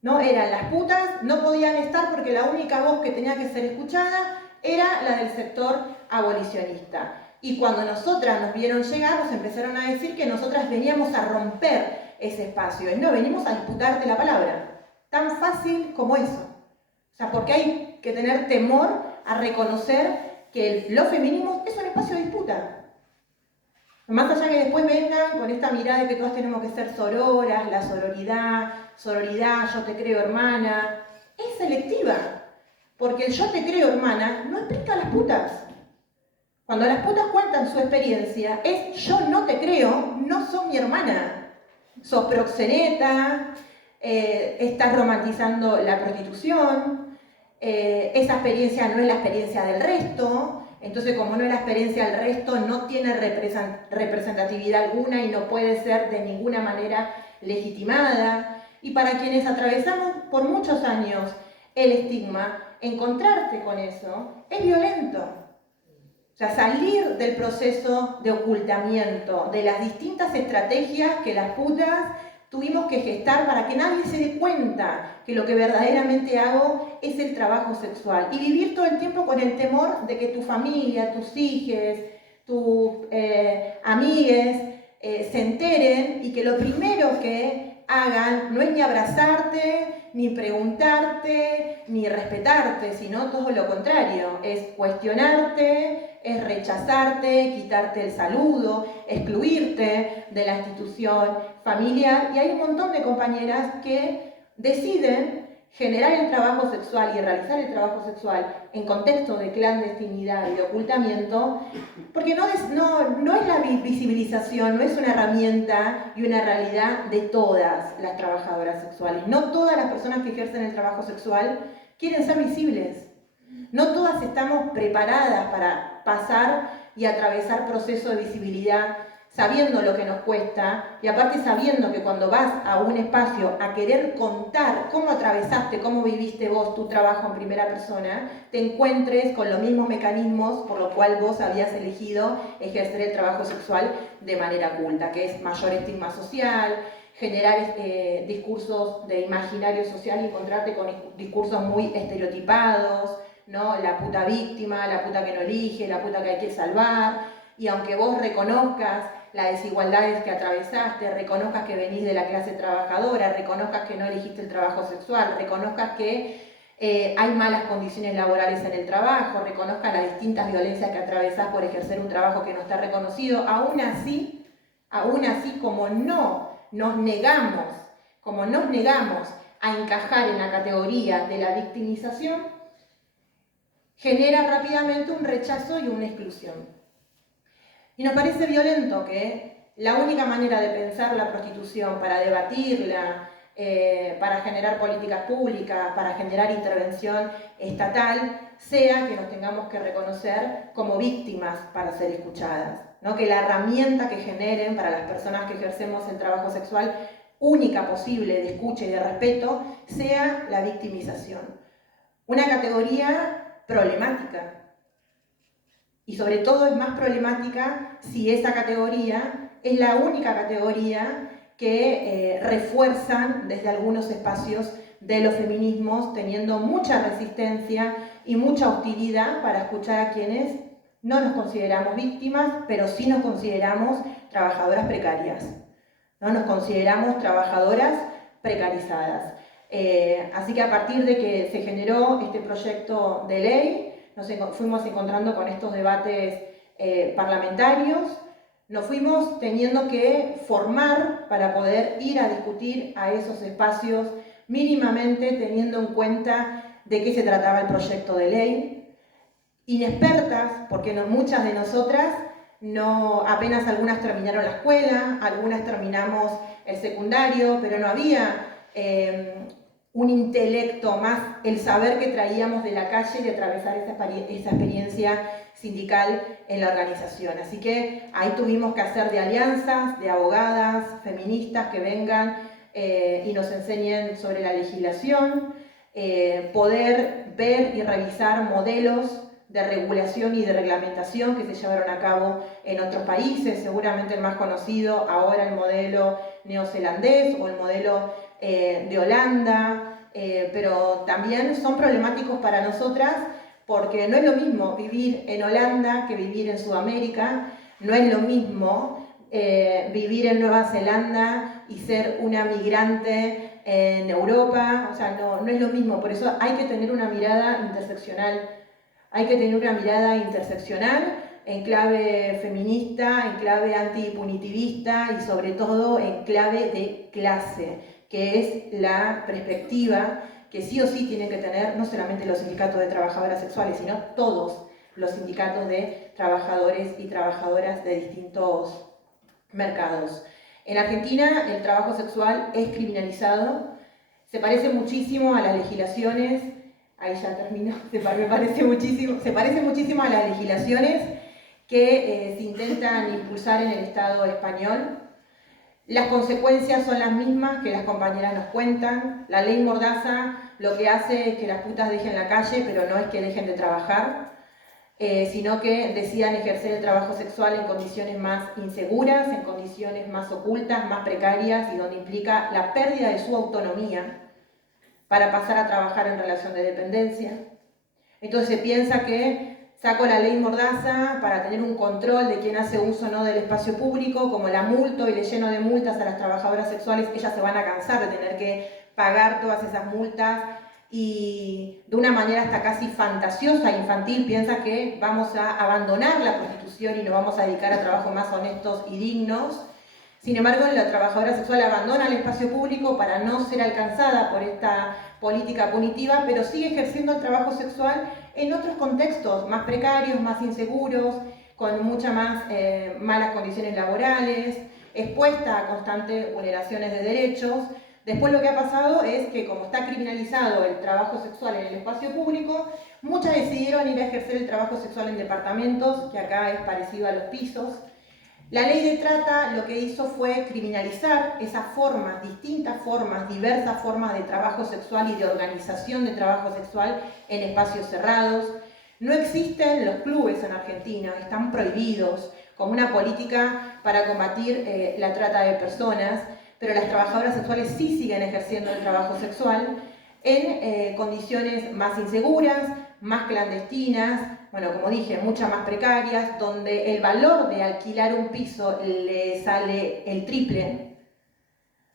¿no? Eran las putas, no podían estar porque la única voz que tenía que ser escuchada era la del sector abolicionista. Y cuando nosotras nos vieron llegar, nos empezaron a decir que nosotras veníamos a romper ese espacio. Y no, venimos a disputarte la palabra. Tan fácil como eso. O sea, porque hay que tener temor a reconocer que los feminismos es un espacio de disputa. Más allá que después vengan con esta mirada de que todas tenemos que ser sororas, la sororidad, yo te creo hermana, es selectiva. Porque el yo te creo hermana no explica a las putas. Cuando las putas cuentan su experiencia, es yo no te creo, no sos mi hermana. Sos proxeneta, estás romantizando la prostitución, esa experiencia no es la experiencia del resto. Entonces, como no es la experiencia del resto, no tiene representatividad alguna y no puede ser de ninguna manera legitimada. Y para quienes atravesamos por muchos años el estigma, encontrarte con eso es violento. O sea, salir del proceso de ocultamiento, de las distintas estrategias que las putas tuvimos que gestar para que nadie se dé cuenta que lo que verdaderamente hago es el trabajo sexual. Y vivir todo el tiempo con el temor de que tu familia, tus hijas, tus amigues se enteren y que lo primero que hagan no es ni abrazarte, ni preguntarte, ni respetarte, sino todo lo contrario. Es cuestionarte, es rechazarte, quitarte el saludo, excluirte de la institución familiar. Y hay un montón de compañeras que deciden generar el trabajo sexual y realizar el trabajo sexual en contexto de clandestinidad y de ocultamiento, porque no es la visibilización, no es una herramienta y una realidad de todas las trabajadoras sexuales. No todas las personas que ejercen el trabajo sexual quieren ser visibles. No todas estamos preparadas para pasar y atravesar procesos de visibilidad sabiendo lo que nos cuesta y aparte sabiendo que cuando vas a un espacio a querer contar cómo atravesaste, cómo viviste vos tu trabajo en primera persona, te encuentres con los mismos mecanismos por lo cual vos habías elegido ejercer el trabajo sexual de manera oculta, que es mayor estigma social, generar discursos de imaginario social y encontrarte con discursos muy estereotipados, ¿no? La puta víctima, la puta que no elige, la puta que hay que salvar, y aunque vos reconozcas las desigualdades que atravesaste, reconozcas que venís de la clase trabajadora, reconozcas que no elegiste el trabajo sexual, reconozcas que hay malas condiciones laborales en el trabajo, reconozcas las distintas violencias que atravesás por ejercer un trabajo que no está reconocido, aún así como nos negamos a encajar en la categoría de la victimización, genera rápidamente un rechazo y una exclusión. Y nos parece violento que la única manera de pensar la prostitución, para debatirla, para generar políticas públicas, para generar intervención estatal, sea que nos tengamos que reconocer como víctimas para ser escuchadas, ¿no? Que la herramienta que generen para las personas que ejercemos el trabajo sexual, única posible de escucha y de respeto, sea la victimización. Una categoría problemática. Y sobre todo es más problemática si esa categoría es la única categoría que refuerzan desde algunos espacios de los feminismos, teniendo mucha resistencia y mucha hostilidad para escuchar a quienes no nos consideramos víctimas, pero sí nos consideramos trabajadoras precarias, no nos consideramos trabajadoras precarizadas. Así que a partir de que se generó este proyecto de ley, nos fuimos encontrando con estos debates parlamentarios, nos fuimos teniendo que formar para poder ir a discutir a esos espacios mínimamente teniendo en cuenta de qué se trataba el proyecto de ley. Inexpertas, porque muchas de nosotras, apenas algunas terminaron la escuela, algunas terminamos el secundario, pero no había un intelecto más, el saber que traíamos de la calle y de atravesar esa experiencia sindical en la organización. Así que ahí tuvimos que hacer de alianzas, de abogadas, feministas que vengan y nos enseñen sobre la legislación, poder ver y revisar modelos de regulación y de reglamentación que se llevaron a cabo en otros países, seguramente el más conocido ahora el modelo neozelandés o el modelo de Holanda, pero también son problemáticos para nosotras porque no es lo mismo vivir en Holanda que vivir en Sudamérica, no es lo mismo vivir en Nueva Zelanda y ser una migrante en Europa, o sea, no es lo mismo, por eso hay que tener una mirada interseccional, en clave feminista, en clave antipunitivista y sobre todo en clave de clase, que es la perspectiva que sí o sí tienen que tener no solamente los sindicatos de trabajadoras sexuales, sino todos los sindicatos de trabajadores y trabajadoras de distintos mercados. En Argentina el trabajo sexual es criminalizado, se parece muchísimo a las legislaciones, ahí ya termino, se parece muchísimo a las legislaciones que se intentan impulsar en el Estado español. Las consecuencias son las mismas que las compañeras nos cuentan. La ley Mordaza lo que hace es que las putas dejen la calle, pero no es que dejen de trabajar, sino que decidan ejercer el trabajo sexual en condiciones más inseguras, en condiciones más ocultas, más precarias y donde implica la pérdida de su autonomía para pasar a trabajar en relación de dependencia. Entonces se piensa que saco la ley Mordaza para tener un control de quién hace uso o no del espacio público, como la multo y le lleno de multas a las trabajadoras sexuales, ellas se van a cansar de tener que pagar todas esas multas y de una manera hasta casi fantasiosa, infantil, piensa que vamos a abandonar la prostitución y nos vamos a dedicar a trabajos más honestos y dignos. Sin embargo, la trabajadora sexual abandona el espacio público para no ser alcanzada por esta política punitiva, pero sigue ejerciendo el trabajo sexual en otros contextos más precarios, más inseguros, con muchas más malas condiciones laborales, expuesta a constantes vulneraciones de derechos. Después lo que ha pasado es que como está criminalizado el trabajo sexual en el espacio público, muchas decidieron ir a ejercer el trabajo sexual en departamentos, que acá es parecido a los pisos. La ley de trata lo que hizo fue criminalizar esas formas, distintas formas, diversas formas de trabajo sexual y de organización de trabajo sexual en espacios cerrados. No existen los clubes en Argentina, están prohibidos como una política para combatir la trata de personas, pero las trabajadoras sexuales sí siguen ejerciendo el trabajo sexual en condiciones más inseguras, más clandestinas, bueno, como dije, muchas más precarias, donde el valor de alquilar un piso le sale el triple,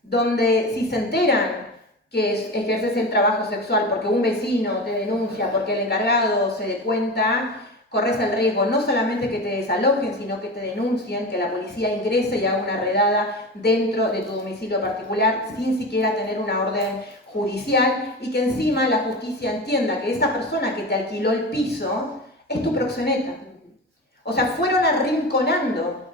donde si se enteran que ejerces el trabajo sexual porque un vecino te denuncia, porque el encargado se dé cuenta, corres el riesgo no solamente que te desalojen, sino que te denuncien, que la policía ingrese y haga una redada dentro de tu domicilio particular sin siquiera tener una orden judicial y que encima la justicia entienda que esa persona que te alquiló el piso es tu proxeneta. O sea, fueron arrinconando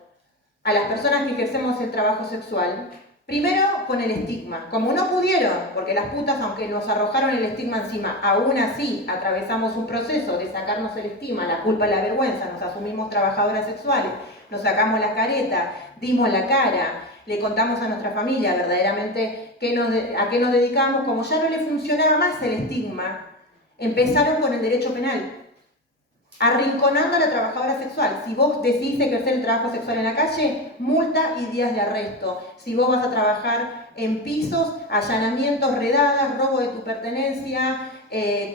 a las personas que ejercemos el trabajo sexual, primero con el estigma. Como no pudieron, porque las putas, aunque nos arrojaron el estigma encima, aún así atravesamos un proceso de sacarnos el estigma, la culpa y la vergüenza, nos asumimos trabajadoras sexuales, nos sacamos la careta, dimos la cara, le contamos a nuestra familia verdaderamente a qué nos dedicamos. Como ya no le funcionaba más el estigma, empezaron con el derecho penal, arrinconando a la trabajadora sexual. Si vos decidís ejercer el trabajo sexual en la calle, multa y días de arresto. Si vos vas a trabajar en pisos, allanamientos, redadas, robo de tu pertenencia,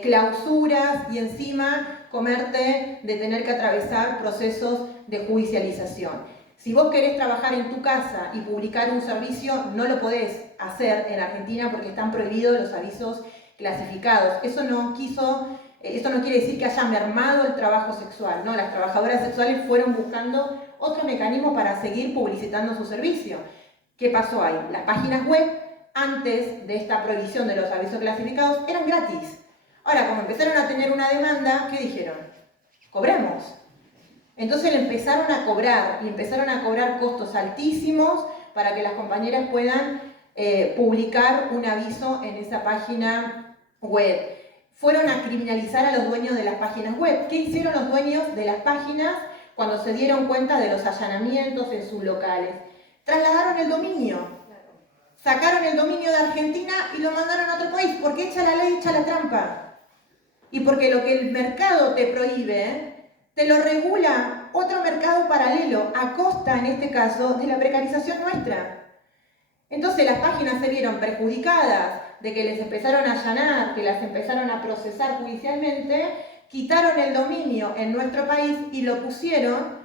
clausuras y encima comerte de tener que atravesar procesos de judicialización. Si vos querés trabajar en tu casa y publicar un servicio, no lo podés hacer en Argentina porque están prohibidos los avisos clasificados. Eso no quiere decir que haya mermado el trabajo sexual, ¿no? Las trabajadoras sexuales fueron buscando otro mecanismo para seguir publicitando su servicio. ¿Qué pasó ahí? Las páginas web, antes de esta prohibición de los avisos clasificados, eran gratis. Ahora, como empezaron a tener una demanda, ¿qué dijeron? Cobremos. Entonces le empezaron a cobrar, y empezaron a cobrar costos altísimos para que las compañeras puedan publicar un aviso en esa página web. Fueron a criminalizar a los dueños de las páginas web. ¿Qué hicieron los dueños de las páginas cuando se dieron cuenta de los allanamientos en sus locales? Trasladaron el dominio. Sacaron el dominio de Argentina y lo mandaron a otro país, porque echa la ley, echa la trampa. Y porque lo que el mercado te prohíbe, te lo regula otro mercado paralelo, a costa, en este caso, de la precarización nuestra. Entonces las páginas se vieron perjudicadas de que les empezaron a allanar, que las empezaron a procesar judicialmente, quitaron el dominio en nuestro país y lo pusieron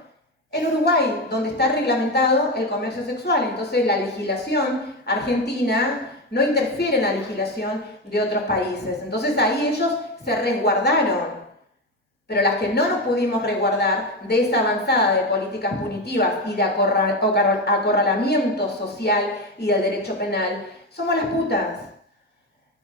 en Uruguay, donde está reglamentado el comercio sexual. Entonces la legislación argentina no interfiere en la legislación de otros países. Entonces ahí ellos se resguardaron. Pero las que no nos pudimos resguardar de esa avanzada de políticas punitivas y de acorralamiento social y del derecho penal, somos las putas.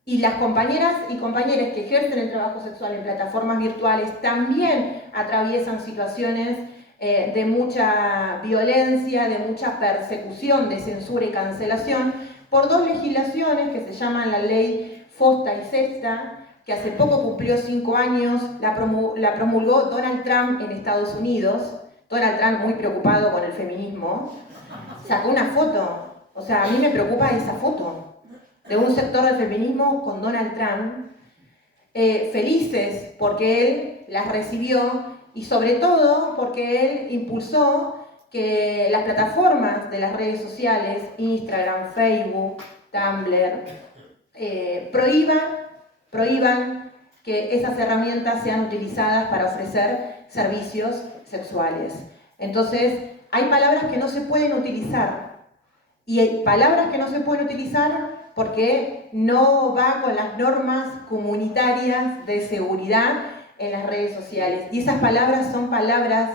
Y las compañeras y compañeros que ejercen el trabajo sexual en plataformas virtuales también atraviesan situaciones de mucha violencia, de mucha persecución, de censura y cancelación por dos legislaciones que se llaman la ley Fosta y Sexta, que hace poco cumplió 5 años, la promulgó Donald Trump en Estados Unidos. Donald Trump, muy preocupado con el feminismo, sacó una foto. O sea, a mí me preocupa esa foto de un sector del feminismo con Donald Trump, felices porque él las recibió y sobre todo porque él impulsó que las plataformas de las redes sociales, Instagram, Facebook, Tumblr, prohíban que esas herramientas sean utilizadas para ofrecer servicios sexuales. Entonces, hay palabras que no se pueden utilizar. Y hay palabras que no se pueden utilizar porque no va con las normas comunitarias de seguridad en las redes sociales. Y esas palabras son palabras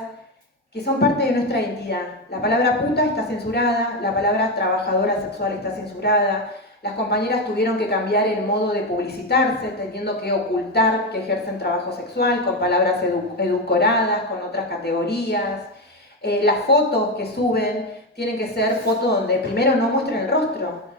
que son parte de nuestra identidad. La palabra puta está censurada, la palabra trabajadora sexual está censurada. Las compañeras tuvieron que cambiar el modo de publicitarse, teniendo que ocultar que ejercen trabajo sexual con palabras edulcoradas, con otras categorías. Las fotos que suben tienen que ser fotos donde primero no muestren el rostro.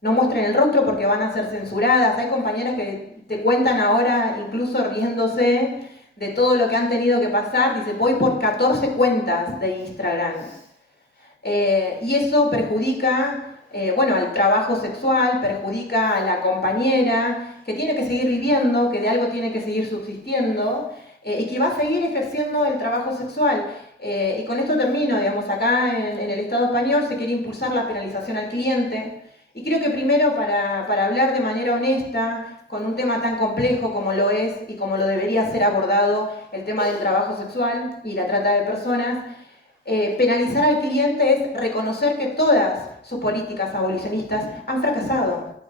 No muestren el rostro porque van a ser censuradas. Hay compañeras que te cuentan ahora, incluso riéndose de todo lo que han tenido que pasar. Dice, voy por 14 cuentas de Instagram. Y eso perjudica al trabajo sexual, perjudica a la compañera, que tiene que seguir viviendo, que de algo tiene que seguir subsistiendo, y que va a seguir ejerciendo el trabajo sexual. Y con esto termino, digamos, acá en el Estado español se quiere impulsar la penalización al cliente, y creo que primero para hablar de manera honesta, con un tema tan complejo como lo es y como lo debería ser abordado el tema del trabajo sexual y la trata de personas, penalizar al cliente es reconocer que todas sus políticas abolicionistas han fracasado.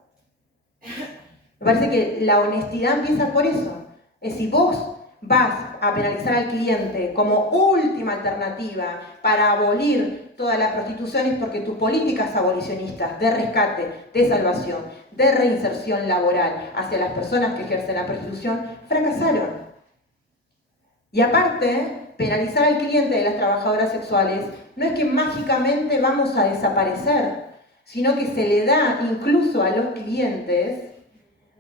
Me parece que la honestidad empieza por eso. Es si vos vas a penalizar al cliente como última alternativa para abolir toda la prostitución es porque tus políticas abolicionistas de rescate, de salvación, de reinserción laboral hacia las personas que ejercen la prostitución fracasaron. Y aparte, penalizar al cliente de las trabajadoras sexuales no es que mágicamente vamos a desaparecer, sino que se le da incluso a los clientes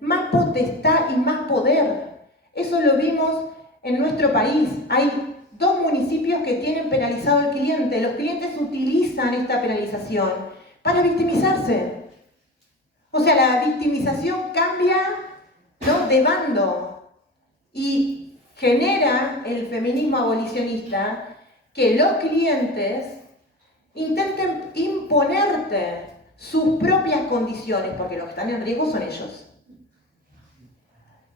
más potestad y más poder. Eso lo vimos en nuestro país. Hay 2 municipios que tienen penalizado al cliente. Los clientes utilizan esta penalización para victimizarse. O sea, la victimización cambia, ¿no?, de bando y genera el feminismo abolicionista que los clientes intenten imponerte sus propias condiciones, porque los que están en riesgo son ellos.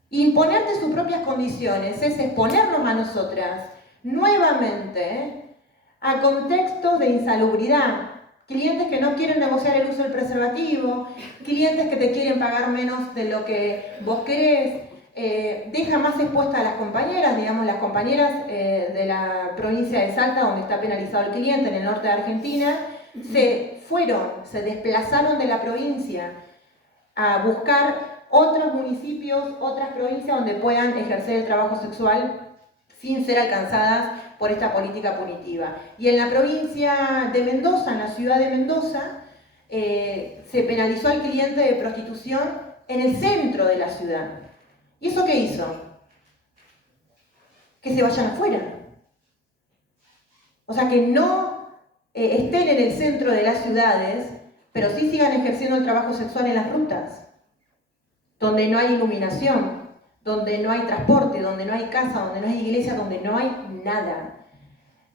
Imponerte sus propias condiciones es exponernos a nosotras nuevamente a contextos de insalubridad. Clientes que no quieren negociar el uso del preservativo, clientes que te quieren pagar menos de lo que vos querés, deja más expuestas a las compañeras, digamos las compañeras de la provincia de Salta, donde está penalizado el cliente, en el norte de Argentina, se desplazaron de la provincia a buscar otros municipios, otras provincias donde puedan ejercer el trabajo sexual sin ser alcanzadas por esta política punitiva. Y en la provincia de Mendoza, en la ciudad de Mendoza, se penalizó al cliente de prostitución en el centro de la ciudad. ¿Y eso qué hizo? Que se vayan afuera. O sea, que no estén en el centro de las ciudades, pero sí sigan ejerciendo el trabajo sexual en las rutas, donde no hay iluminación, donde no hay transporte, donde no hay casa, donde no hay iglesia, donde no hay nada.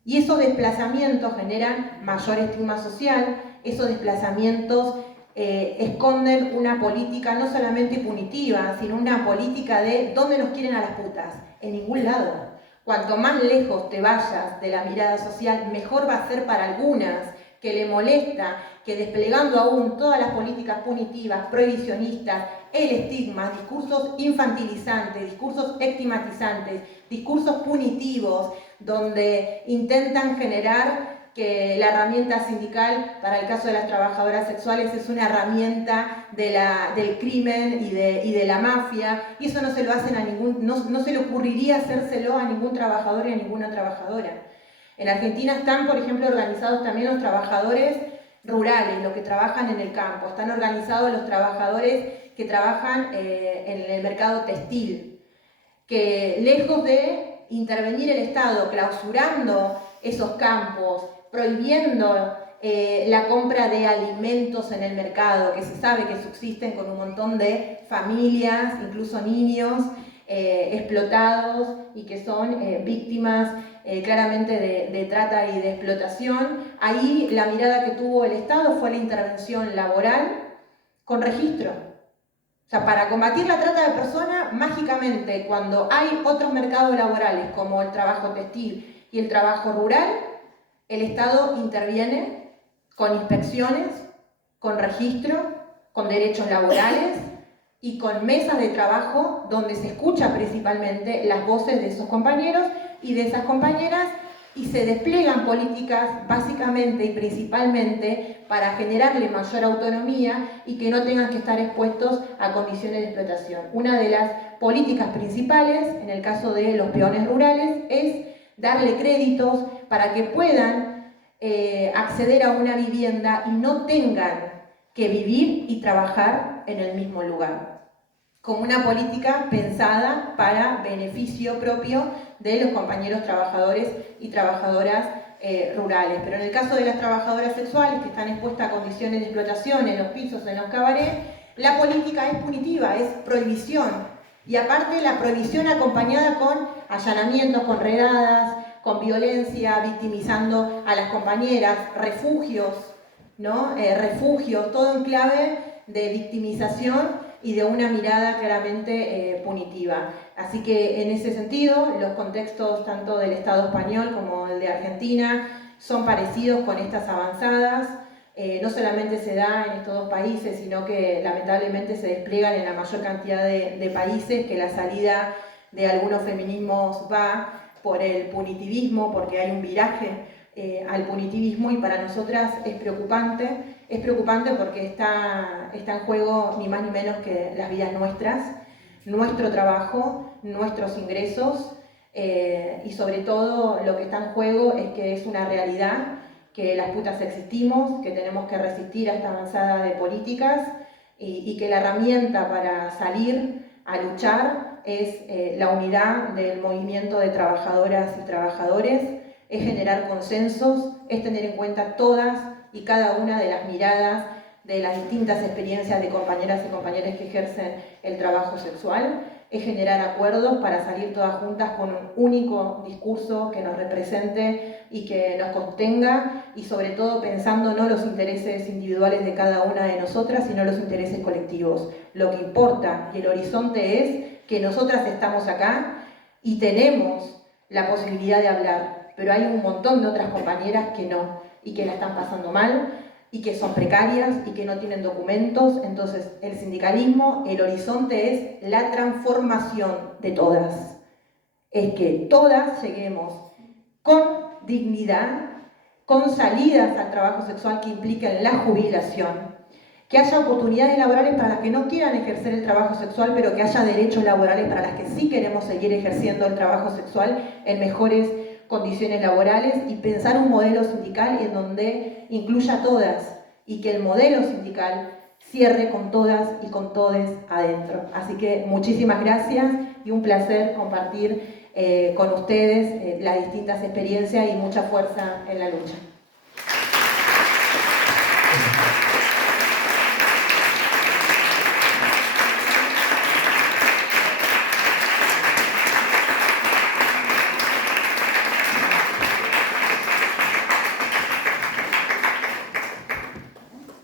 Y esos desplazamientos generan mayor estigma social, esos desplazamientos esconden una política no solamente punitiva, sino una política de ¿dónde nos quieren a las putas? En ningún lado. Cuanto más lejos te vayas de la mirada social, mejor va a ser para algunas que le molesta que desplegando aún todas las políticas punitivas, prohibicionistas, el estigma, discursos infantilizantes, discursos estigmatizantes, discursos punitivos, donde intentan generar que la herramienta sindical, para el caso de las trabajadoras sexuales, es una herramienta del crimen y de la mafia, y eso no se lo hacen a no se le ocurriría hacérselo a ningún trabajador y a ninguna trabajadora. En Argentina están, por ejemplo, organizados también los trabajadores rurales, los que trabajan en el campo, están organizados los trabajadores que trabajan en el mercado textil, que lejos de intervenir el Estado clausurando esos campos, prohibiendo la compra de alimentos en el mercado, que se sabe que subsisten con un montón de familias, incluso niños, explotados y que son víctimas claramente de trata y de explotación. Ahí la mirada que tuvo el Estado fue la intervención laboral con registro. O sea, para combatir la trata de personas, mágicamente, cuando hay otros mercados laborales como el trabajo textil y el trabajo rural, el Estado interviene con inspecciones, con registro, con derechos laborales y con mesas de trabajo donde se escucha principalmente las voces de esos compañeros y de esas compañeras y se despliegan políticas básicamente y principalmente para generarle mayor autonomía y que no tengan que estar expuestos a condiciones de explotación. Una de las políticas principales, en el caso de los peones rurales, es darle créditos para que puedan acceder a una vivienda y no tengan que vivir y trabajar en el mismo lugar, como una política pensada para beneficio propio de los compañeros trabajadores y trabajadoras rurales. Pero en el caso de las trabajadoras sexuales que están expuestas a condiciones de explotación en los pisos, en los cabarets, la política es punitiva, es prohibición. Y aparte la prohibición acompañada con allanamientos, con redadas, con violencia, victimizando a las compañeras, refugios, ¿no? Refugios, todo en clave de victimización y de una mirada claramente punitiva. Así que en ese sentido, los contextos tanto del Estado español como el de Argentina son parecidos con estas avanzadas. No solamente se da en estos dos países, sino que lamentablemente se despliegan en la mayor cantidad de países, que la salida de algunos feminismos va por el punitivismo, porque hay un viraje al punitivismo, y para nosotras es preocupante porque está en juego ni más ni menos que las vidas nuestras, nuestro trabajo, nuestros ingresos, y sobre todo lo que está en juego es que es una realidad, que las putas existimos, que tenemos que resistir a esta avanzada de políticas y que la herramienta para salir a luchar es la unidad del movimiento de trabajadoras y trabajadores, es generar consensos, es tener en cuenta todas y cada una de las miradas de las distintas experiencias de compañeras y compañeros que ejercen el trabajo sexual, es generar acuerdos para salir todas juntas con un único discurso que nos represente y que nos contenga, y sobre todo pensando no los intereses individuales de cada una de nosotras, sino los intereses colectivos. Lo que importa y el horizonte es que nosotras estamos acá y tenemos la posibilidad de hablar, pero hay un montón de otras compañeras que no, y que la están pasando mal, y que son precarias y que no tienen documentos. Entonces el sindicalismo, el horizonte es la transformación de todas, es que todas lleguemos con dignidad, con salidas al trabajo sexual que impliquen la jubilación, que haya oportunidades laborales para las que no quieran ejercer el trabajo sexual, pero que haya derechos laborales para las que sí queremos seguir ejerciendo el trabajo sexual en mejores condiciones laborales, y pensar un modelo sindical en donde incluya a todas y que el modelo sindical cierre con todas y con todes adentro. Así que muchísimas gracias y un placer compartir con ustedes las distintas experiencias y mucha fuerza en la lucha.